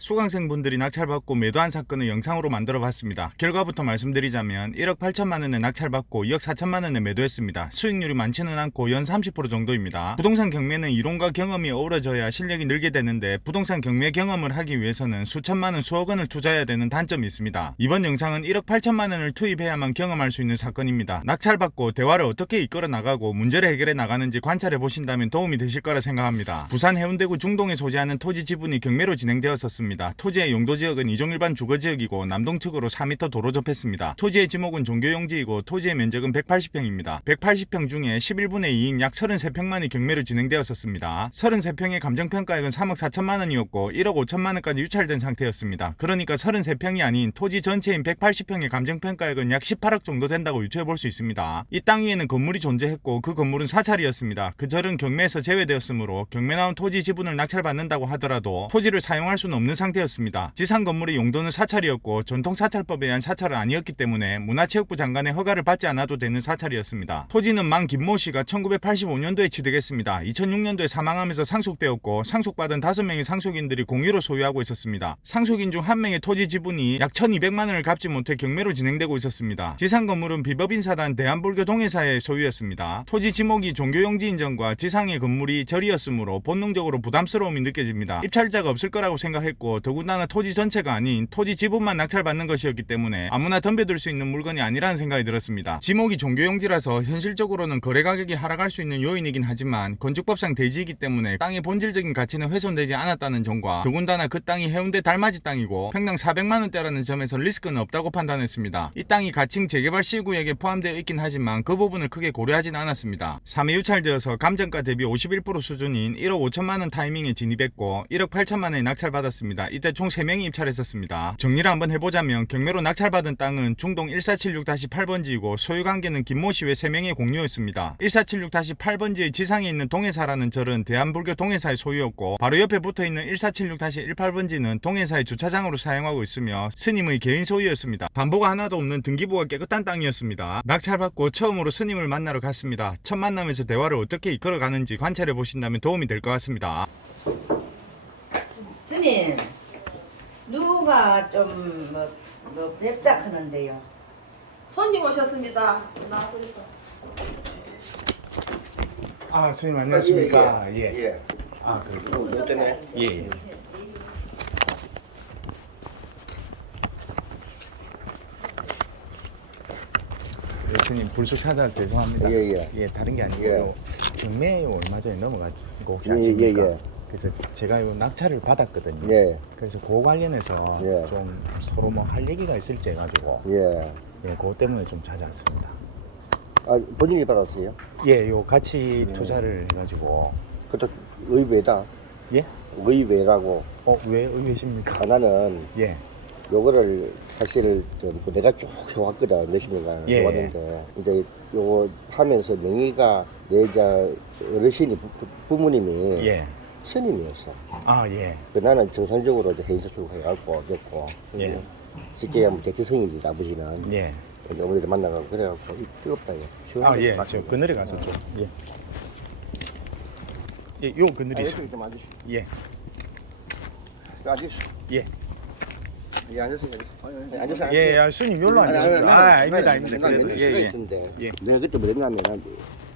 수강생분들이 낙찰받고 매도한 사건을 영상으로 만들어봤습니다. 결과부터 말씀드리자면 1억 8천만 원에 낙찰받고 2억 4천만 원에 매도했습니다. 수익률이 많지는 않고 연 30% 정도입니다. 부동산 경매는 이론과 경험이 어우러져야 실력이 늘게 되는데 부동산 경매 경험을 하기 위해서는 수천만 원, 수억 원을 투자해야 되는 단점이 있습니다. 이번 영상은 1억 8천만 원을 투입해야만 경험할 수 있는 사건입니다. 낙찰받고 대화를 어떻게 이끌어 나가고 문제를 해결해 나가는지 관찰해 보신다면 도움이 되실 거라 생각합니다. 부산 해운대구 중동에 소재하는 토지 지분이 경매로 진행되었었습니다. 토지의 용도지역은 이종일반 주거지역이고 남동측으로 4m 도로 접했습니다. 토지의 지목은 종교용지이고 토지의 면적은 180평입니다. 180평 중에 11분의 2인 약 33평만이 경매로 진행되었었습니다. 33평의 감정평가액은 3억 4천만 원이었고 1억 5천만 원까지 유찰된 상태였습니다. 그러니까 33평이 아닌 토지 전체인 180평의 감정평가액은 약 18억 정도 된다고 유추해볼 수 있습니다. 이 땅 위에는 건물이 존재했고 그 건물은 사찰이었습니다. 그 절은 경매에서 제외되었으므로 경매 나온 토지 지분을 낙찰받는다고 하더라도 토지를 사용할 수는 없는 상태였습니다. 지상 건물의 용도는 사찰이었고 전통 사찰법에 의한 사찰은 아니었기 때문에 문화체육부 장관의 허가를 받지 않아도 되는 사찰이었습니다. 토지는 망 김모 씨가 1985년도에 취득했습니다. 2006년도에 사망하면서 상속되었고 상속받은 5명의 상속인들이 공유로 소유하고 있었습니다. 상속인 중 1명의 토지 지분이 약 1200만 원을 갚지 못해 경매로 진행되고 있었습니다. 지상 건물은 비법인사단 대한불교 동해사의 소유였습니다. 토지 지목이 종교용지 인정과 지상의 건물이 절이었으므로 본능적으로 부담스러움이 느껴집니다. 입찰자가 없을 거라고 생각했고 더군다나 토지 전체가 아닌 토지 지분만 낙찰받는 것이었기 때문에 아무나 덤벼들 수 있는 물건이 아니라는 생각이 들었습니다. 지목이 종교용지라서 현실적으로는 거래 가격이 하락할 수 있는 요인이긴 하지만 건축법상 대지이기 때문에 땅의 본질적인 가치는 훼손되지 않았다는 점과 더군다나 그 땅이 해운대 달맞이 땅이고 평당 400만 원대라는 점에서 리스크는 없다고 판단했습니다. 이 땅이 가칭 재개발 시구역에 포함되어 있긴 하지만 그 부분을 크게 고려하진 않았습니다. 3회 유찰되어서 감정가 대비 51% 수준인 1억 5천만 원 타이밍에 진입했고 1억 8천만 원에 낙찰받았습니다. 이때 총 3명이 입찰했었습니다. 정리를 한번 해보자면 경매로 낙찰받은 땅은 중동 1476-8번지이고 소유관계는 김모씨 외 3명의 공유였습니다. 1476-8번지의 지상에 있는 동해사라는 절은 대한불교 동해사의 소유였고 바로 옆에 붙어있는 1476-18번지는 동해사의 주차장으로 사용하고 있으며 스님의 개인 소유였습니다. 반보가 하나도 없는 등기부가 깨끗한 땅이었습니다. 낙찰받고 처음으로 스님을 만나러 갔습니다. 첫 만남에서 대화를 어떻게 이끌어가는지 관찰해 보신다면 도움이 될 것 같습니다. 스님, 누가 좀 뵙자 하는데요. 손님 오셨습니다. 나와보니까. 아, 스님 안녕하십니까? 예. 아, 그, 너 때문에? 예. 스님 불쑥 찾아서 죄송합니다. 예. 다른 게 아니고 예. 경매에 얼마 전에 넘어가고 혹시 예, 아십니까? 예. 그래서 제가 요 낙찰을 받았거든요. 예. 그래서 그거 관련해서 예. 좀 서로 뭐 할 얘기가 있을지 해가지고 예. 그거 때문에 좀 찾아왔습니다. 아, 본인이 받았어요? 요 같이 투자를 해가지고 그것도 의외다. 예? 의외라고. 왜 의외십니까? 아, 나는 예. 요거를 사실 좀 내가 쭉 해왔거든. 몇십 년간 예. 해왔는데 이제 요거 하면서 명의가 내 어르신이 부모님이 예. 스님이었어. 아, 예. 나는 정상적으로 이제 해인사 쪽으로 해갖고 됐고. 예. 쉽게 하면 대태성이지 아버지는. 예. 어머니를 만나가고 그래갖고 뜨겁다 이거. 아, 예. 저 그늘에 가서 좀. 예. 요 그늘이 있어요. 좀 앉으시오. 예. 앉으시오. 예. 예, 앉으세요. 앉으세요. 예, 스님 여기로 앉으십시오. 아닙니다. 그래도 수가 있었는데 예. 내가 그때 뭐랬냐면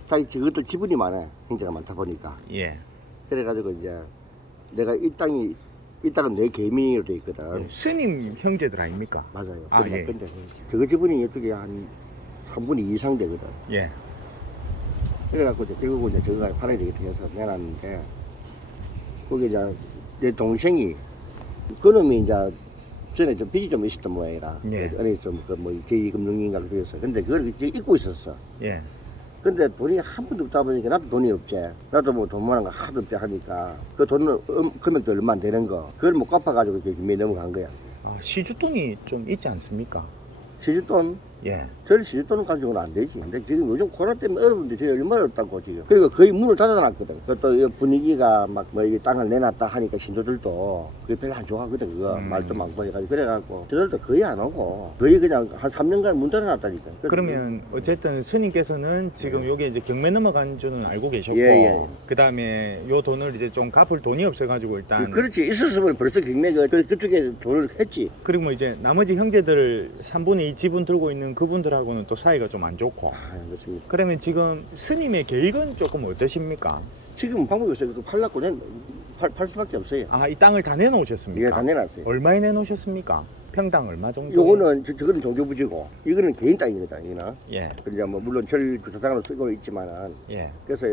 자기 그것도 지분이 많아. 형제가 많다 보니까. 예. 그래가지고 이제 내가 이 땅은 내 개미로 돼 있거든. 스님 형제들 아닙니까? 맞아요. 아, 근데 예. 저거 지분이 어떻게 한 3분의 2 이상 되거든. 예. 그래갖고 이제 결국 이제 저거가 팔아야 되겠다 해서 내놨는데 거기 이제 내 동생이 그놈이 이제 전에 좀 빚이 좀 있었던 모양이라. 예. 어디 좀뭐 제2금융인가 그랬어. 근데 그걸 이제 잊고 있었어. 예. 근데 돈이 한 푼도 없다 보니까 나도 돈이 없지. 나도 뭐 돈 모아는 거 하도 없지 하니까 그 돈은 금액도 얼마 안 되는 거. 그걸 못 갚아가지고 이렇게 김에 넘어간 거야. 시주돈이 좀 있지 않습니까? 시주돈 예. 절 시주돈을 가지고는 안 되지. 근데 지금 요즘 코로나 때문에 어려운데 저희 얼마나 어렵다고 지금. 그리고 거의 문을 닫아놨거든. 또 분위기가 막 뭐 이 땅을 내놨다 하니까 신도들도 그게 별로 안 좋아하거든. 그거 말도 많고 해가지고 그래갖고 저들도 거의 안 오고 거의 그냥 한 3년간 문 닫아놨다니까. 그러면 어쨌든 스님께서는 지금 요게 이제 경매 넘어간 줄은 알고 계셨고, 예. 그 다음에 요 돈을 이제 좀 갚을 돈이 없어가지고 일단 그렇지. 있었으면 벌써 경매가 그쪽에 돈을 했지. 그리고 뭐 이제 나머지 형제들 3분의 2 지분 들고 있는 그분들하고는 또 사이가 좀 안 좋고. 아, 그렇습니다. 그러면 지금 스님의 계획은 조금 어떠십니까? 지금 방법이 없어요. 그 팔라고 팔 수밖에 없어요. 아, 이 땅을 다 내놓으셨습니까? 예, 다 내놨어요. 얼마에 내놓으셨습니까? 평당 얼마 정도? 요거는 저거는 종교부지고 이거는 개인 땅입니다. 이거는. 예, 그러니까 뭐 물론 절 조상으로 쓰고 있지만은 예, 그래서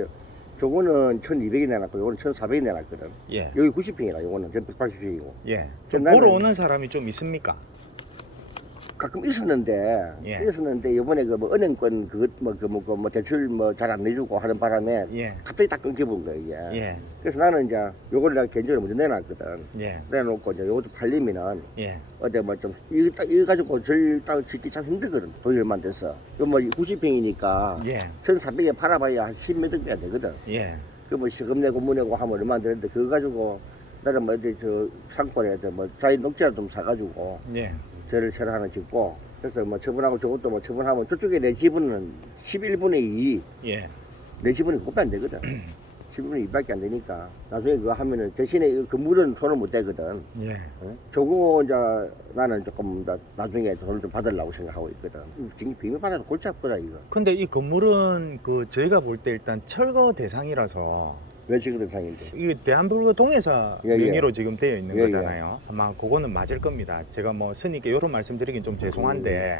저거는 1,200이 내놨고 요거는 1,400이 내놨거든. 예, 여기 90평이라 요거는 180평이고. 예. 좀 나는- 보러 오는 사람이 좀 있습니까? 가끔 있었는데 예. 있었는데 이번에 그 뭐 은행권 뭐 대출 뭐 잘 안 내주고 하는 바람에 예, 갑자기 딱 끊겨본 거야 이게. 예, 그래서 나는 이제 요거를 내가 개인적으로 먼저 내놨거든. 예, 내놓고 이제 요것도 팔리면은 예, 어제 뭐 좀 이거 가지고 절땅 짓기 참 힘들거든. 돈이 얼마 안 됐어. 그 뭐 90평이니까 예, 1,400에 팔아봐야 한 10몇 억이 안 되거든. 예, 그 뭐 시금 내고 뭐 내고 하면 얼마 안 되는데 그거 가지고 나는 뭐 어디 저 상권에 뭐 자연 녹지라도 좀 사가지고 예. 절을 새로 하나 짓고 그래서 뭐 처분하고 저것도 뭐 처분하면 저쪽에 내 지분은 11분의 2 예. 내 지분이 그것도 안 되거든. 10분의 2밖에 안 되니까 나중에 그거 하면은 대신에 이 건물은 손을 못 대거든. 예. 어? 저거 이제 나는 조금 나중에 돈을 좀 받으려고 생각하고 있거든. 지금 비밀 받아도 골치 아프다 이거. 근데 이 건물은 그 저희가 볼 때 일단 철거 대상이라서 외식 대상인데. 이게 대한불교 동해사 예, 예. 명의로 지금 되어 있는 예, 거잖아요. 아마 그거는 맞을 겁니다. 제가 뭐 스님께 이런 말씀드리긴 좀 죄송한데,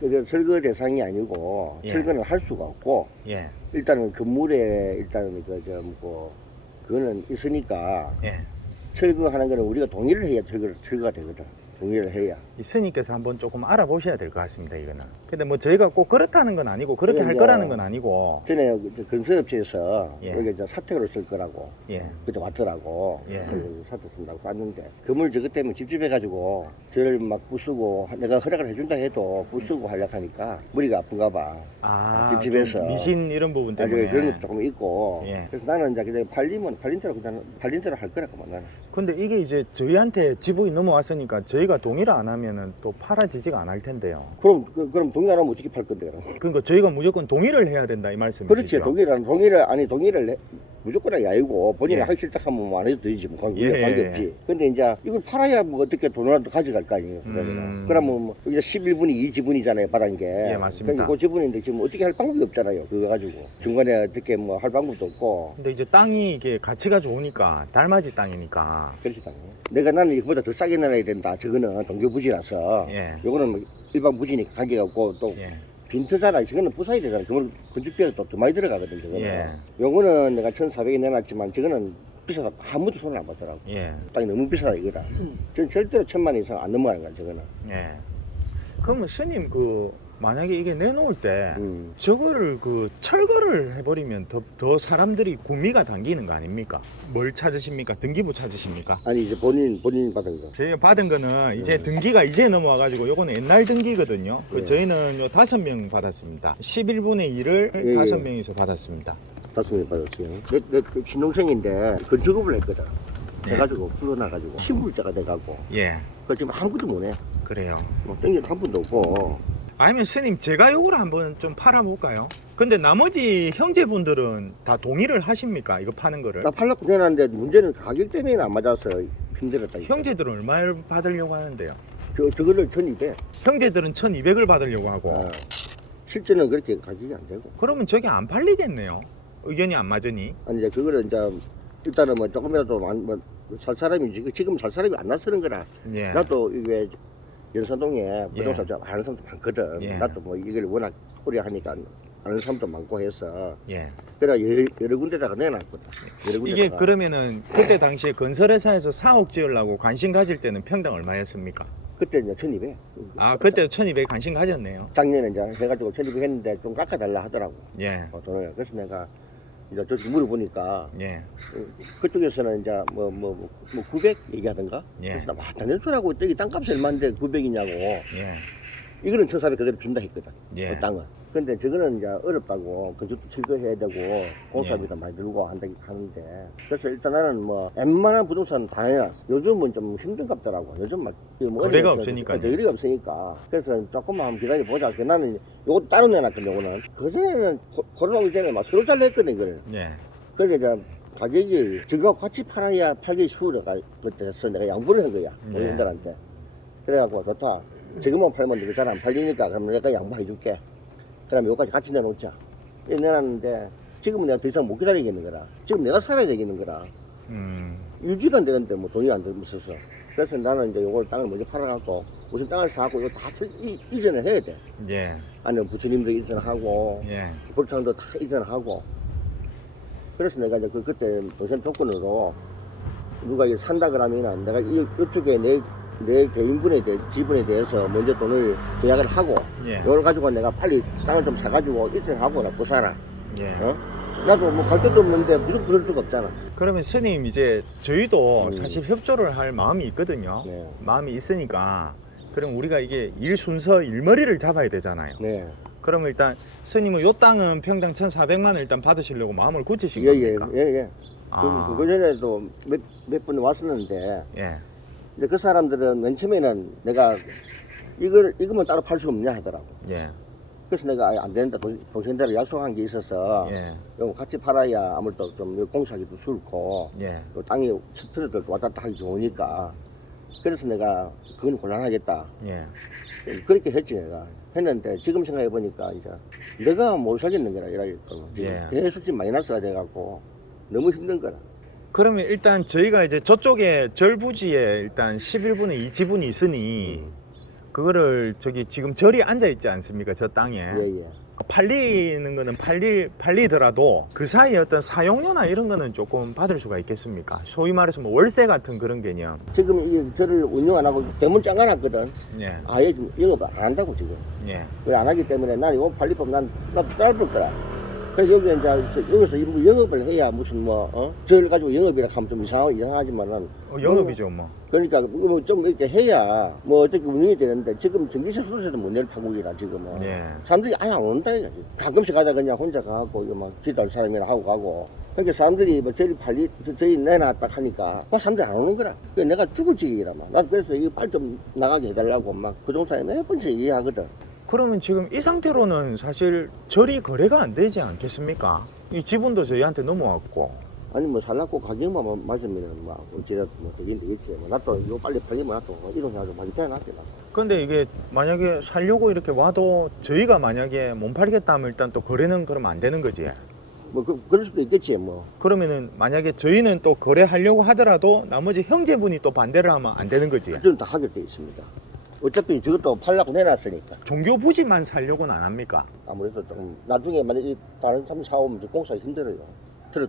그 철거 대상이 아니고 예. 철거는 할 수가 없고 예, 일단은 건물에 일단은 그거는 있으니까 예. 철거하는 거는 우리가 동의를 해야 철거가 되거든. 동의를 해야. 이 스님께서 한번 조금 알아보셔야 될 것 같습니다. 이거는. 근데 뭐 저희가 꼭 그렇다는 건 아니고 그렇게 할 그러니까 거라는 건 아니고. 전에 그 건설업체에서 예. 여기 이제 사택으로 쓸 거라고 예, 그때 왔더라고. 예. 그래서 사택 쓴다고 왔는데 건물 저것 때문에 집집해가지고 저를 막 부수고 내가 허락을 해준다 해도 부수고 하려고 하니까 머리가 아픈가 봐. 아, 집에서. 좀 미신 이런 부분 나중에 때문에. 그런 것도 조금 있고. 예. 그래서 나는 이제 그냥 팔린 대로 할 거라고 만 나는. 근데 이게 이제 저희한테 지분이 넘어왔으니까 저희가 동의를 안 하면은 또 팔아지지가 않을 텐데요. 그럼 동의 안 하면 어떻게 팔 건데 그럼? 그러니까 저희가 무조건 동의를 해야 된다 이 말씀이시죠? 그렇지. 동의를 무조건이 아니고 본인이 예. 하기 싫다 하면 안 해도 되지 뭐 예. 관계없지. 근데 이제 이걸 팔아야 뭐 어떻게 돈이라도 가져갈 거 아니에요. 그러면 뭐 이제 11분이 이 지분이잖아요 받은 게. 예, 맞습니다. 그러니까 그 지분인데 지금 어떻게 할 방법이 없잖아요. 그거 가지고 중간에 어떻게 뭐 할 방법도 없고. 근데 이제 땅이 이게 가치가 좋으니까 달맞이 땅이니까. 그렇지 당연히. 내가 나는 이거보다 더 싸게 내놔야 된다. 저거는 동교부지라서. 예. 요거는 뭐 일반 부지니까 관계가 없고 또 예. 빈터잖아. 저거는 부숴야 되잖아. 그러면 건축비가 또 더 많이 들어가거든. 저거는. 예. 요거는 내가 1,400에 내놨지만 저거는 비싸다. 아무도 손을 안 받더라고. 예. 땅이 너무 비싸다 이거다. 전 절대로 1,000만 이상 안 넘어가는 거야 저거는. 예. 그러면 스님 그 만약에 이게 내놓을 때 음. 저거를 그 철거를 해버리면 더 사람들이 구미가 당기는 거 아닙니까? 뭘 찾으십니까? 등기부 찾으십니까? 아니 이제 본인 받은 거. 저희가 받은 거는 이제 등기가 이제 넘어와가지고 요거는 옛날 등기거든요. 그 예. 저희는 요 5명 받았습니다. 11분의 1을 예, 예. 5명이서 받았습니다. 5명 받았어요. 내 친동생인데 건축업을 했거든. 네. 해가지고 풀어놔가지고 신불자가 돼가고. 예. 그 지금 아무것도 못해. 그래요. 뭐 땡겨 한 분도 없고. 아니면 스님 제가 요걸 한번 좀 팔아볼까요? 근데 나머지 형제분들은 다 동의를 하십니까? 이거 파는 거를? 나 팔려고 내놨는데 문제는 가격 때문에 안 맞아서 힘들었다. 이거. 형제들은 얼마를 받으려고 하는데요? 저거를 1,200. 형제들은 1200을 받으려고 하고. 아, 실제는 그렇게 가격이 안 되고. 그러면 저게 안 팔리겠네요. 의견이 안 맞으니. 아니 이제 그거를 이제 일단은 뭐 조금이라도 살 사람이 지금 살 사람이 안 나서는 거라. 예. 나도 이게 연산동에 부동산 좀 아는 사람도 많거든. 예. 뭐 나도 뭐 이걸 워낙 오래 하니까 아는 사람도 많고 해서 예. 그래가 여러 군데다가 내놨거든. 여러 군데다가. 이게 그러면은 그때 당시에 건설회사에서 사옥 지으려고 관심 가질 때는 평당 얼마였습니까? 그때 이제 1,200. 아, 그때 1200 관심 가졌네요. 작년에 이제 해가지고 1,200 했는데 좀 깎아달라 하더라고. 예. 돈을. 그래서 내가 이제 저 물어보니까 예. 그쪽에서는 이제 뭐 900 얘기하던가. 예. 그래서 나 당연 소리하고 여기 땅값이 얼마인데 900이냐고. 예. 이거는 1,400 그대로 준다 했거든. 예. 그 땅은. 근데 저거는 이제 어렵다고 건축도 철거해야 되고 공사비도 많이 들고 한다기 하는데 그래서 일단 나는 뭐 웬만한 부동산 다 해놨어. 요즘은 좀 힘든 값더라고. 요즘 막 거래가 없으니까요. 거래가 없으니까. 그래서 조금만 한번 기다려 보자. 나는 요것도 따로 내놨거든. 요거는 그전에는 코로나 오기 전에 막 서로 잘냈거든 이걸. 예. 그러니까 이제 가격이 저거 같이 팔아야 팔기 쉬우려가 그때서 내가 양보를 한 거야. 네. 우리들한테. 그래갖고 좋다. 지금만 팔면 되게 잘 안 팔리니까 그러면 내가 양보해 줄게. 그다음에 요까지 같이 내놓자. 이렇게 내놨는데 지금은 내가 더 이상 못 기다리겠는 거라. 지금 내가 살아야 되겠는 거라. 유지가 안 되는데 뭐 돈이 안 들면서. 그래서 나는 이제 요걸 땅을 먼저 팔아갖고 우선 땅을 사갖고 이거 다 이전을 해야 돼. 예. 아니면 부처님도 이전하고 예. 불창도 다 이전하고. 그래서 내가 이제 그때 동생 조건으로 누가 이제 산다 그러면은 내가 이쪽에 내 개인분에 대해 지분에 대해서 먼저 돈을 계약을 하고 예. 이걸 가지고 내가 빨리 땅을 좀 사가지고 이전하고 나 부사라. 예. 나도 뭐 갈 데도 없는데 무조건 그럴 수가 없잖아. 그러면 스님 이제 저희도 음. 사실 협조를 할 마음이 있거든요. 네. 마음이 있으니까 그럼 우리가 이게 일 순서 일머리를 잡아야 되잖아요. 네. 그러면 일단 스님은 요 땅은 평당 1,400만 원 일단 받으시려고 마음을 굳히신 예예 겁니까? 예. 아. 그 전에도 몇 번 왔었는데 예. 이제 그 사람들은 맨 처음에는 내가 이거만 따로 팔 수 없냐 하더라고. 예. 그래서 내가 안 된다. 동생들하고 약속한 게 있어서 예. 이거 같이 팔아야 아무래도 좀 공사하기도 쉽고 예. 또 땅이 셔틀들도 왔다 갔다 하기 좋으니까 그래서 내가 그건 곤란하겠다. 예. 그렇게 했지 내가. 했는데 지금 생각해 보니까 이제 내가 못 살겠는 거라 이러겠고 지금 예. 계속 지금 마이너스가 돼갖고 너무 힘든 거라. 그러면 일단 저희가 이제 저쪽에 절부지에 일단 11분의 2지분이 있으니 그거를 저기 지금 절이 앉아 있지 않습니까? 저 땅에. 예예. 팔리는 거는 팔리더라도 그 사이에 어떤 사용료나 이런 거는 조금 받을 수가 있겠습니까? 소위 말해서 뭐 월세 같은 그런 개념. 지금 이 절을 운영 안 하고 대문 짱가놨거든. 예. 아예 지금 영업을 안 한다고 지금. 예. 왜 안 하기 때문에 난 이거 팔리법 나도 짧을 거라. 그래서 여기 이제 여기서 영업을 해야 무슨 절 가지고 영업이라 하면 좀 이상하지만은 영업이죠 뭐. 그러니까 뭐 좀 이렇게 해야 뭐 어떻게 운영이 되는데 지금 전기세 수도세도 못 낼 판국이라 지금은. 예. 사람들이 아예 안 온다 이거. 가끔씩 가다 그냥 혼자 가고 이거 막 기도할 사람이라 하고 가고. 그러니까 사람들이 뭐 저희 내놨다 하니까 뭐 사람들이 안 오는 거라. 그래서 내가 죽을 지경이라 막. 난 그래서 이거 빨리 좀 나가게 해달라고 막 부동산에 몇 번씩 얘기하거든. 그러면 지금 이 상태로는 사실 절이 거래가 안 되지 않겠습니까? 이 지분도 저희한테 넘어왔고. 아니 뭐 살라고 가격만 맞으면 막 어찌라도 뭐 되긴 되겠지. 뭐 나도 이거 빨리 팔리면 나도 이동해가지고 많이 빼놨게 나. 근데 이게 만약에 살려고 이렇게 와도 저희가 만약에 못 팔겠다 하면 일단 또 거래는 그러면 안 되는 거지. 뭐 그럴 수도 있겠지 뭐. 그러면은 만약에 저희는 또 거래하려고 하더라도 나머지 형제분이 또 반대를 하면 안 되는 거지. 그건 다 하게 돼 있습니다. 어차피 저것도 팔라고 내놨으니까. 종교 부지만 살려고는 안 합니까? 아무래도 좀 나중에 만약에 다른 사람 사오면 공사가 힘들어요.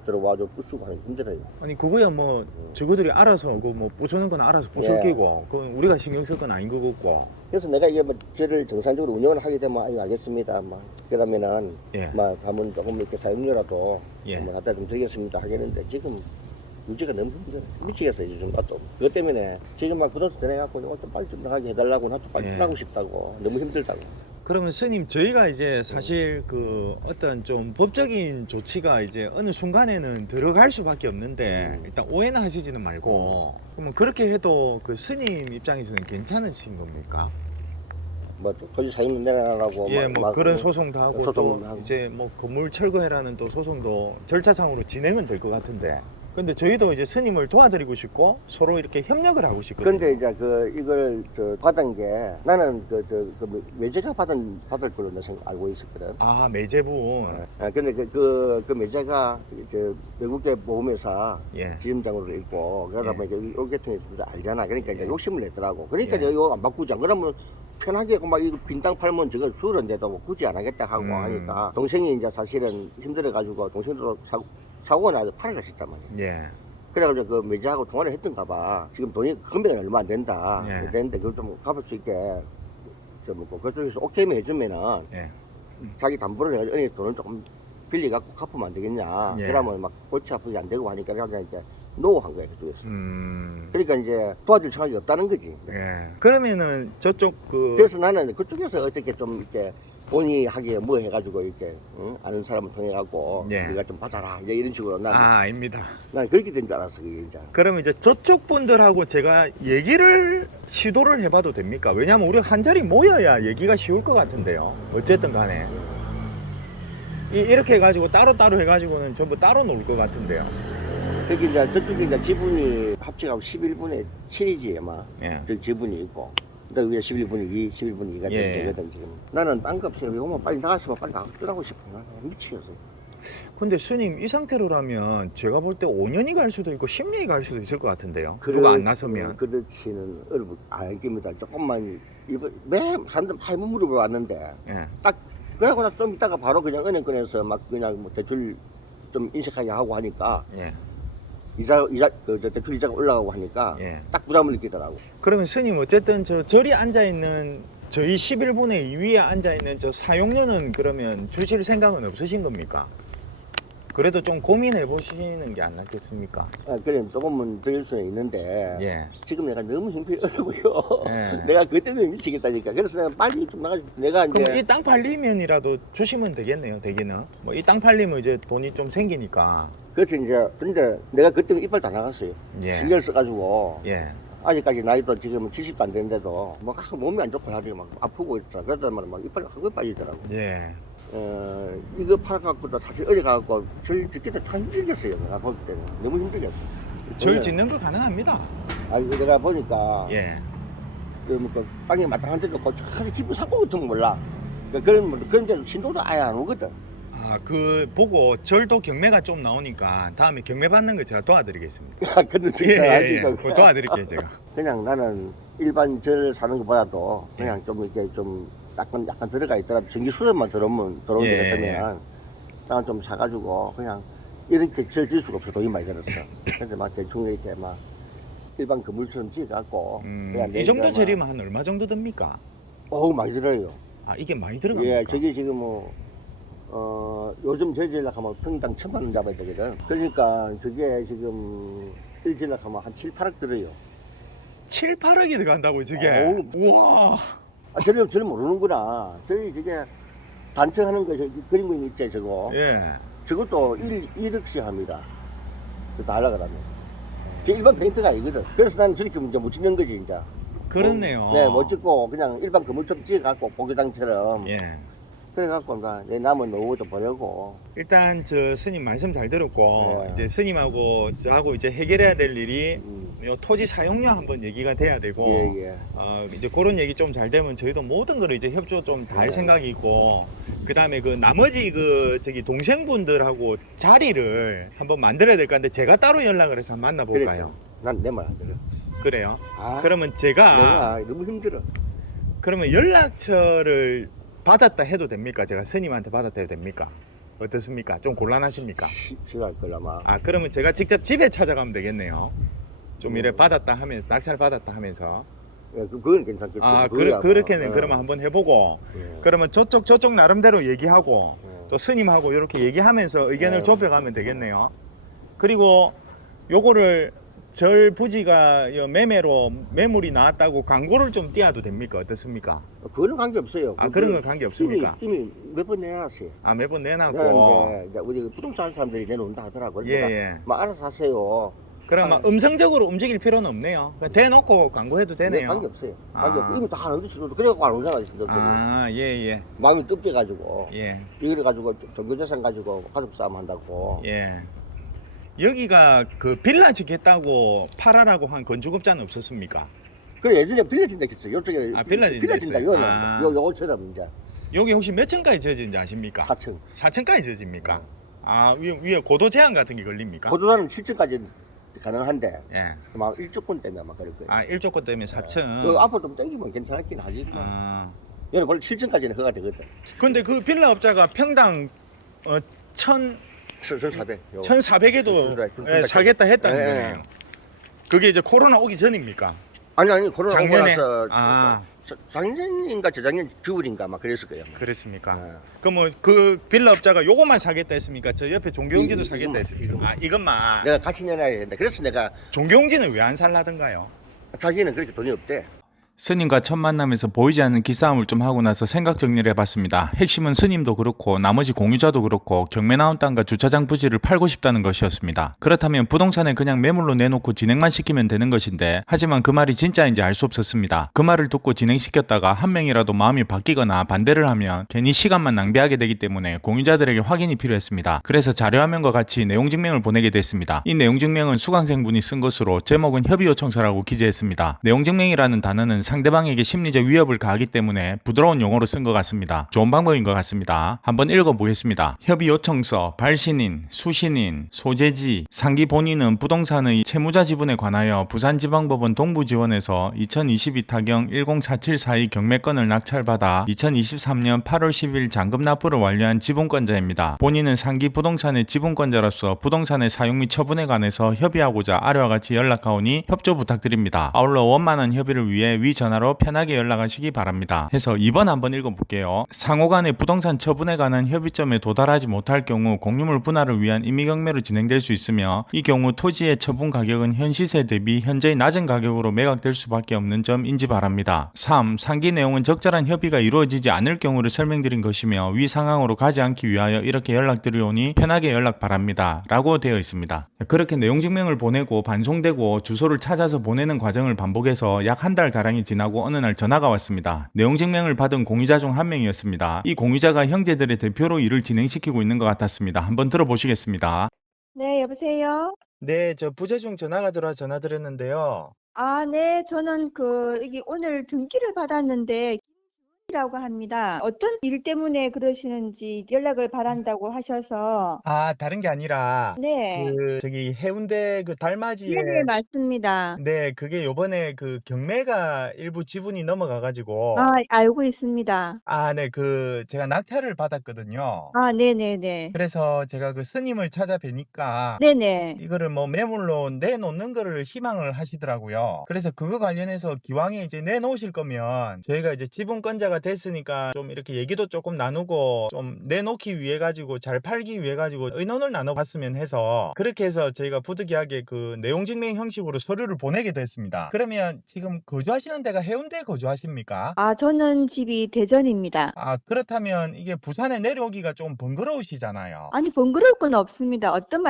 들어와도 부수고 하는 게 힘들어요. 아니 그거야 뭐 저거들이 알아서 그 뭐 부수는 건 알아서 부술 끼고 그건 우리가 신경 쓸 건 아닌 것 같고. 그래서 내가 이게 뭐 저를 정상적으로 운영을 하게 되면 아유 알겠습니다. 막 그러면은 예. 막 가면 조금 이렇게 사용료라도 예. 뭐 갖다 좀 드리겠습니다 하겠는데 지금 유지가 너무 힘들어. 미치겠어요 요즘 나도. 그것 때문에 지금 막 부동산 전해갖고 이거 좀 빨리 좀 나가게 해달라고 나도 빨리 예. 나가고 싶다고. 너무 힘들다고. 그러면 스님 저희가 이제 사실 그 어떤 좀 법적인 조치가 이제 어느 순간에는 들어갈 수밖에 없는데 일단 오해는 하시지는 말고 그러면 그렇게 해도 그 스님 입장에서는 괜찮으신 겁니까? 뭐 토지 사용료 내놔라고 예, 뭐 그런 소 소송도 하고 소송도 또 하고. 이제 뭐 건물 철거해라는 또 소송도 절차상으로 진행은 될 것 같은데 근데 저희도 이제 스님을 도와드리고 싶고 서로 이렇게 협력을 하고 싶거든요. 근데 이제 이걸 받은 게 나는 매제가 받을 걸로 내가 알고 있었거든. 아 매제분. 아, 근데 그 매제가 외국계 보험회사 예. 지점장으로 있고 그러다 예. 보니까 요 계통에서 알잖아. 그러니까 이제 예. 욕심을 냈더라고. 그러니까 예. 이거 안 바꾸자. 그러면 편하게 막 이거 빈 땅 팔면 저거 수월한데도 뭐 굳이 안 하겠다 하고 하니까 동생이 이제 사실은 힘들어가지고 동생도 사고가 나서 팔아라 했단 말이야. 예. 그래가지고 그 매제하고 통화를 했던가 봐. 지금 돈이 금액이 얼마 안 된다. 예. 되는데 그걸 좀 갚을 수 있게 그쪽에서 오케이만 해주면은 예. 자기 담보를 해가지고 돈을 조금 빌리 갖고 갚으면 안 되겠냐. 예. 그러면 막 골치 아프게 안 되고 하니까 그냥 이제 노한 거야 그쪽에서. 음. 그러니까 이제 도와줄 생각이 없다는 거지. 예. 그러면은 저쪽 그 그래서 나는 그쪽에서 어떻게 좀 이렇게 본의 하게 뭐 해가지고 이렇게 응? 아는 사람을 통해갖고 예. 네가 좀 받아라 이제 이런 식으로 나는 아닙니다. 난 그렇게 된 줄 알았어 그게 이제. 그럼 이제 저쪽 분들하고 제가 얘기를 시도를 해봐도 됩니까? 왜냐면 우리가 한 자리 모여야 얘기가 쉬울 것 같은데요. 어쨌든 간에 이렇게 해가지고 따로따로 해가지고는 전부 따로 놀 것 같은데요. 그게 이제 저쪽에 이제 지분이 합치고 11분의 7이지 아마. 예. 저 지분이 있고. 그다음 위에 11분의 2, 11분의 2가 예. 되거든 지금. 나는 딴 거 없어요. 이거만 빨리 나갔으면 빨리 나가더라고 싶어. 나 미치겠어. 근데 스님 이 상태로라면 제가 볼 때 5년이 갈 수도 있고 10년이 갈 수도 있을 것 같은데요. 누가 안 나서면. 그렇지는 알깁니다. 조금만 이번 매 사람들 많이 물어보 왔는데 예. 딱 그러고 나서 좀 있다가 바로 그냥 은행 꺼내서 막 그냥 뭐 대출 좀 인식하게 하고 하니까 예. 이자 저 대출 이자가 올라가고 하니까 예. 딱 부담을 느끼더라고. 그러면 스님 어쨌든 저 절이 앉아 있는 저희 11분의 2 위에 앉아 있는 저 사용료는 그러면 주실 생각은 없으신 겁니까? 그래도 좀 고민해 보시는 게 안 낫겠습니까? 그래 조금은 드릴 수는 있는데 예. 지금 내가 너무 형편없고요. 예. 내가 그것 때문에 미치겠다니까. 그래서 내가 빨리 좀 나가. 내가 그럼 이제 이 땅 팔리면이라도 주시면 되겠네요, 되기는. 뭐 이 땅 팔리면 이제 돈이 좀 생기니까. 그래서 이제 근데 내가 그것 때문에 이빨 다 나갔어요. 예. 신경 써가지고 예. 아직까지 나이도 지금 70도 안 되는데도 막 가끔 몸이 안 좋고 하더니 막 아프고 있다. 그러다 말은 막 이빨이 한거 빠지더라고. 예. 이거 팔아갖고도 사실 어디 가갖고 절 짓기도 참 힘들겠어요. 내가 볼 때는 너무 힘들겠어. 절 짓는 거 가능합니다. 아니 내가 보니까 예. 그 땅이 마땅한데도 저기 깊은 산고 같은 거 몰라. 그런 데는 신도도 아예 안 오거든. 아, 그 보고 절도 경매가 좀 나오니까 다음에 경매 받는 거 제가 도와드리겠습니다. 근데 그거 도와드릴게요, 제가. 그냥 나는 일반 절 사는 것보다도 그냥 좀 이렇게 좀 약간 들어가 있더라도 전기 수도만 들어오는 예. 데 같으면 땅을 좀 사가지고 그냥 이렇게 질 수가 없어. 돈이 많이 들었어. 그래서 막 대충 이렇게 막 일반 건물처럼 지어갖고 그냥 이 정도 내가 재리면 한 얼마 정도 듭니까? 어우 많이 들어요. 아, 이게 많이 들어갑니까? 예, 저기 지금 뭐 요즘 저지려고 하면 평당 1,000만 원 잡아야 되거든. 그러니까 저게 지금 일지려고 하면 한 7, 8억 들어요. 7, 8억이 들어간다고요, 저게? 어우. 우와. 저를 모르는구나. 저기 저게 단층하는 거 저기 그림 그림 있지 저거. 예. 저것도 1억씩 합니다. 저다 하려고 하면. 저 일반 페인트가 아니거든. 그래서 나는 저렇게 이제 못 짓는 거지 이제. 그렇네요. 네, 못 짓고 그냥 일반 건물처럼 지어갖고 보기당처럼. 예. 그래갖고 내 남은 노후도 보려고. 일단 저 스님 말씀 잘 들었고 예. 이제 스님하고 저하고 이제 해결해야 될 일이 음. 요 토지 사용료 한번 얘기가 돼야 되고 예. 이제 그런 얘기 좀 잘 되면 저희도 모든 거를 이제 협조 좀 다 할 예. 생각이 있고 그 다음에 그 나머지 그 저기 동생분들하고 자리를 한번 만들어야 될 건데 제가 따로 연락을 해서 한번 만나볼까요? 난 내 말 안 들어. 그래요? 아, 그러면 제가 내가 너무 힘들어. 그러면 연락처를 받았다 해도 됩니까? 제가 스님한테 받았다 해도 됩니까? 어떻습니까? 좀 곤란하십니까? 시갈 걸 아마. 아, 그러면 제가 직접 집에 찾아가면 되겠네요. 좀 이래 받았다 하면서 낙찰 받았다 하면서 예, 그건 괜찮겠지. 아, 그거야, 그렇게는 뭐. 그러면 한번 해보고 예. 그러면 저쪽 나름대로 얘기하고 예. 또 스님하고 이렇게 얘기하면서 의견을 네. 좁혀가면 되겠네요. 그리고 요거를 절 부지가 요 매물이 나왔다고 광고를 좀 띄워도 됩니까? 어떻습니까? 그거는 관계 없어요. 아, 그런 건 관계 없습니까? 이미 몇 번 내놨어요. 아, 몇 번 내놨고. 그런데 이제 우리 부동산 사람들이 내놓는다 하더라고요. 예, 그러니까 예. 뭐 알아서 하세요. 그러면 음성적으로 움직일 필요는 없네요. 그냥 대놓고 광고해도 네, 되네요. 관계 없어요. 관계 아. 없고 이미 다 하는데 지금 그래갖고 안 오잖아 지금. 아, 예. 마음이 급해가지고 예. 이래 가지고 종교재산 가지고 가족 싸움 한다고. 예. 여기가 그 빌라 짓겠다고 팔아라고 한 건축업자는 없었습니까? 그래 예전에 빌려진다 했어. 요쪽에 아, 빌려진다 빌려진다. 했어요? 요는 아. 요거처럼 이제 여기 혹시 몇 층까지 지어진지 아십니까? 4층. 4층까지 지어집니까? 아, 위에 고도 제한 같은 게 걸립니까? 고도단은 7층까지 가능한데 예. 막 일조권 때문에 막 그럴 거예요. 아, 일조권 때문에 4층. 그 앞으로 좀 땡기면 괜찮긴 하지만 아. 얘는 원래 7층까지는 허가 되거든. 근데 그 빌라 업자가 평당 1,400. 1,400에도 그래, 사겠다 했다는 예. 거네요. 그게 이제 코로나 오기 전입니까? 아니 코로나 오고 작년에? 나서 아. 작년인가 재작년 겨울인가 막 그랬을 거예요. 그렇습니까? 네. 그럼 뭐 그 빌라 업자가 요것만 사겠다 했습니까? 저 옆에 종교용지도 사겠다 이것만, 했습니까? 아, 이것만. 내가 같이 내놔야 된다. 그래서 내가 종교용지는 왜 안 살라던가요? 자기는 그렇게 돈이 없대. 스님과 첫 만남에서 보이지 않는 기싸움을 좀 하고 나서 생각 정리를 해봤습니다. 핵심은 스님도 그렇고 나머지 공유자도 그렇고 경매 나온 땅과 주차장 부지를 팔고 싶다는 것이었습니다. 그렇다면 부동산에 그냥 매물로 내놓고 진행만 시키면 되는 것인데 하지만 그 말이 진짜인지 알 수 없었습니다. 그 말을 듣고 진행시켰다가 한 명이라도 마음이 바뀌거나 반대를 하면 괜히 시간만 낭비하게 되기 때문에 공유자들에게 확인이 필요했습니다. 그래서 자료화면과 같이 내용 증명을 보내게 됐습니다. 이 내용 증명은 수강생분이 쓴 것으로 제목은 협의요청서라고 기재했습니다. 내용 증명이라는 단어는 상대방에게 심리적 위협을 가하기 때문에 부드러운 용어로 쓴 것 같습니다. 좋은 방법인 것 같습니다. 한번 읽어보겠습니다. 협의 요청서, 발신인, 수신인, 소재지, 상기 본인은 부동산의 채무자 지분에 관하여 부산지방법원 동부지원에서 2022 타경 104742 경매권을 낙찰받아 2023년 8월 10일 잔금 납부를 완료한 지분권자입니다. 본인은 상기 부동산의 지분권자로서 부동산의 사용 및 처분에 관해서 협의하고자 아래와 같이 연락하오니 협조 부탁드립니다. 아울러 원만한 협의를 위해 위 전화로 편하게 연락하시기 바랍니다. 해서 2번 한번 읽어볼게요. 상호간의 부동산 처분에 관한 협의점에 도달하지 못할 경우 공유물 분할을 위한 임의경매로 진행될 수 있으며 이 경우 토지의 처분 가격은 현 시세 대비 현재의 낮은 가격으로 매각될 수밖에 없는 점 인지 바랍니다. 3. 상기 내용은 적절한 협의가 이루어지지 않을 경우를 설명드린 것이며 위 상황으로 가지 않기 위하여 이렇게 연락드리오니 편하게 연락 바랍니다. 라고 되어 있습니다. 그렇게 내용 증명을 보내고 반송되고 주소를 찾아서 보내는 과정을 반복해서 약 한 달 가량이 지나고 어느 날 전화가 왔습니다. 내용 증명을 받은 공유자 중 한 명이었습니다. 이 공유자가 형제들의 대표로 일을 진행시키고 있는 것 같았습니다. 한번 들어보시겠습니다. 네, 여보세요? 네, 저 부재중 전화가 들어와 전화드렸는데요. 아, 네, 저는 이게 오늘 등기를 받았는데, 이라고 합니다. 어떤 일 때문에 그러시는지 연락을 바란다고 하셔서, 아, 다른 게 아니라 네, 저기 해운대 그 달맞이에 네네, 맞습니다. 네, 그게 요번에 그 경매가 일부 지분이 넘어가가지고 아, 알고 있습니다. 아, 네, 제가 낙찰을 받았거든요. 아, 네네네. 그래서 제가 그 스님을 찾아뵈니까 네네. 이거를 뭐 매물로 내놓는 거를 희망을 하시더라고요. 그래서 그거 관련해서 기왕에 이제 내놓으실 거면 저희가 이제 지분권자가 됐으니까 좀 이렇게 얘기도 조금 나누고 좀 내놓기 위해 가지고 잘 팔기 위해 가지고 의논을 나눠봤으면 해서 그렇게 해서 저희가 부득이하게 그 내용 증명 형식으로 서류를 보내게 됐습니다. 그러면 지금 거주하시는 데가 해운대에 거주하십니까? 아, 저는 집이 대전입니다. 아, 그렇다면 이게 부산에 내려오기가 좀 번거로우시잖아요. 아니, 번거로울 건 없습니다. 어떤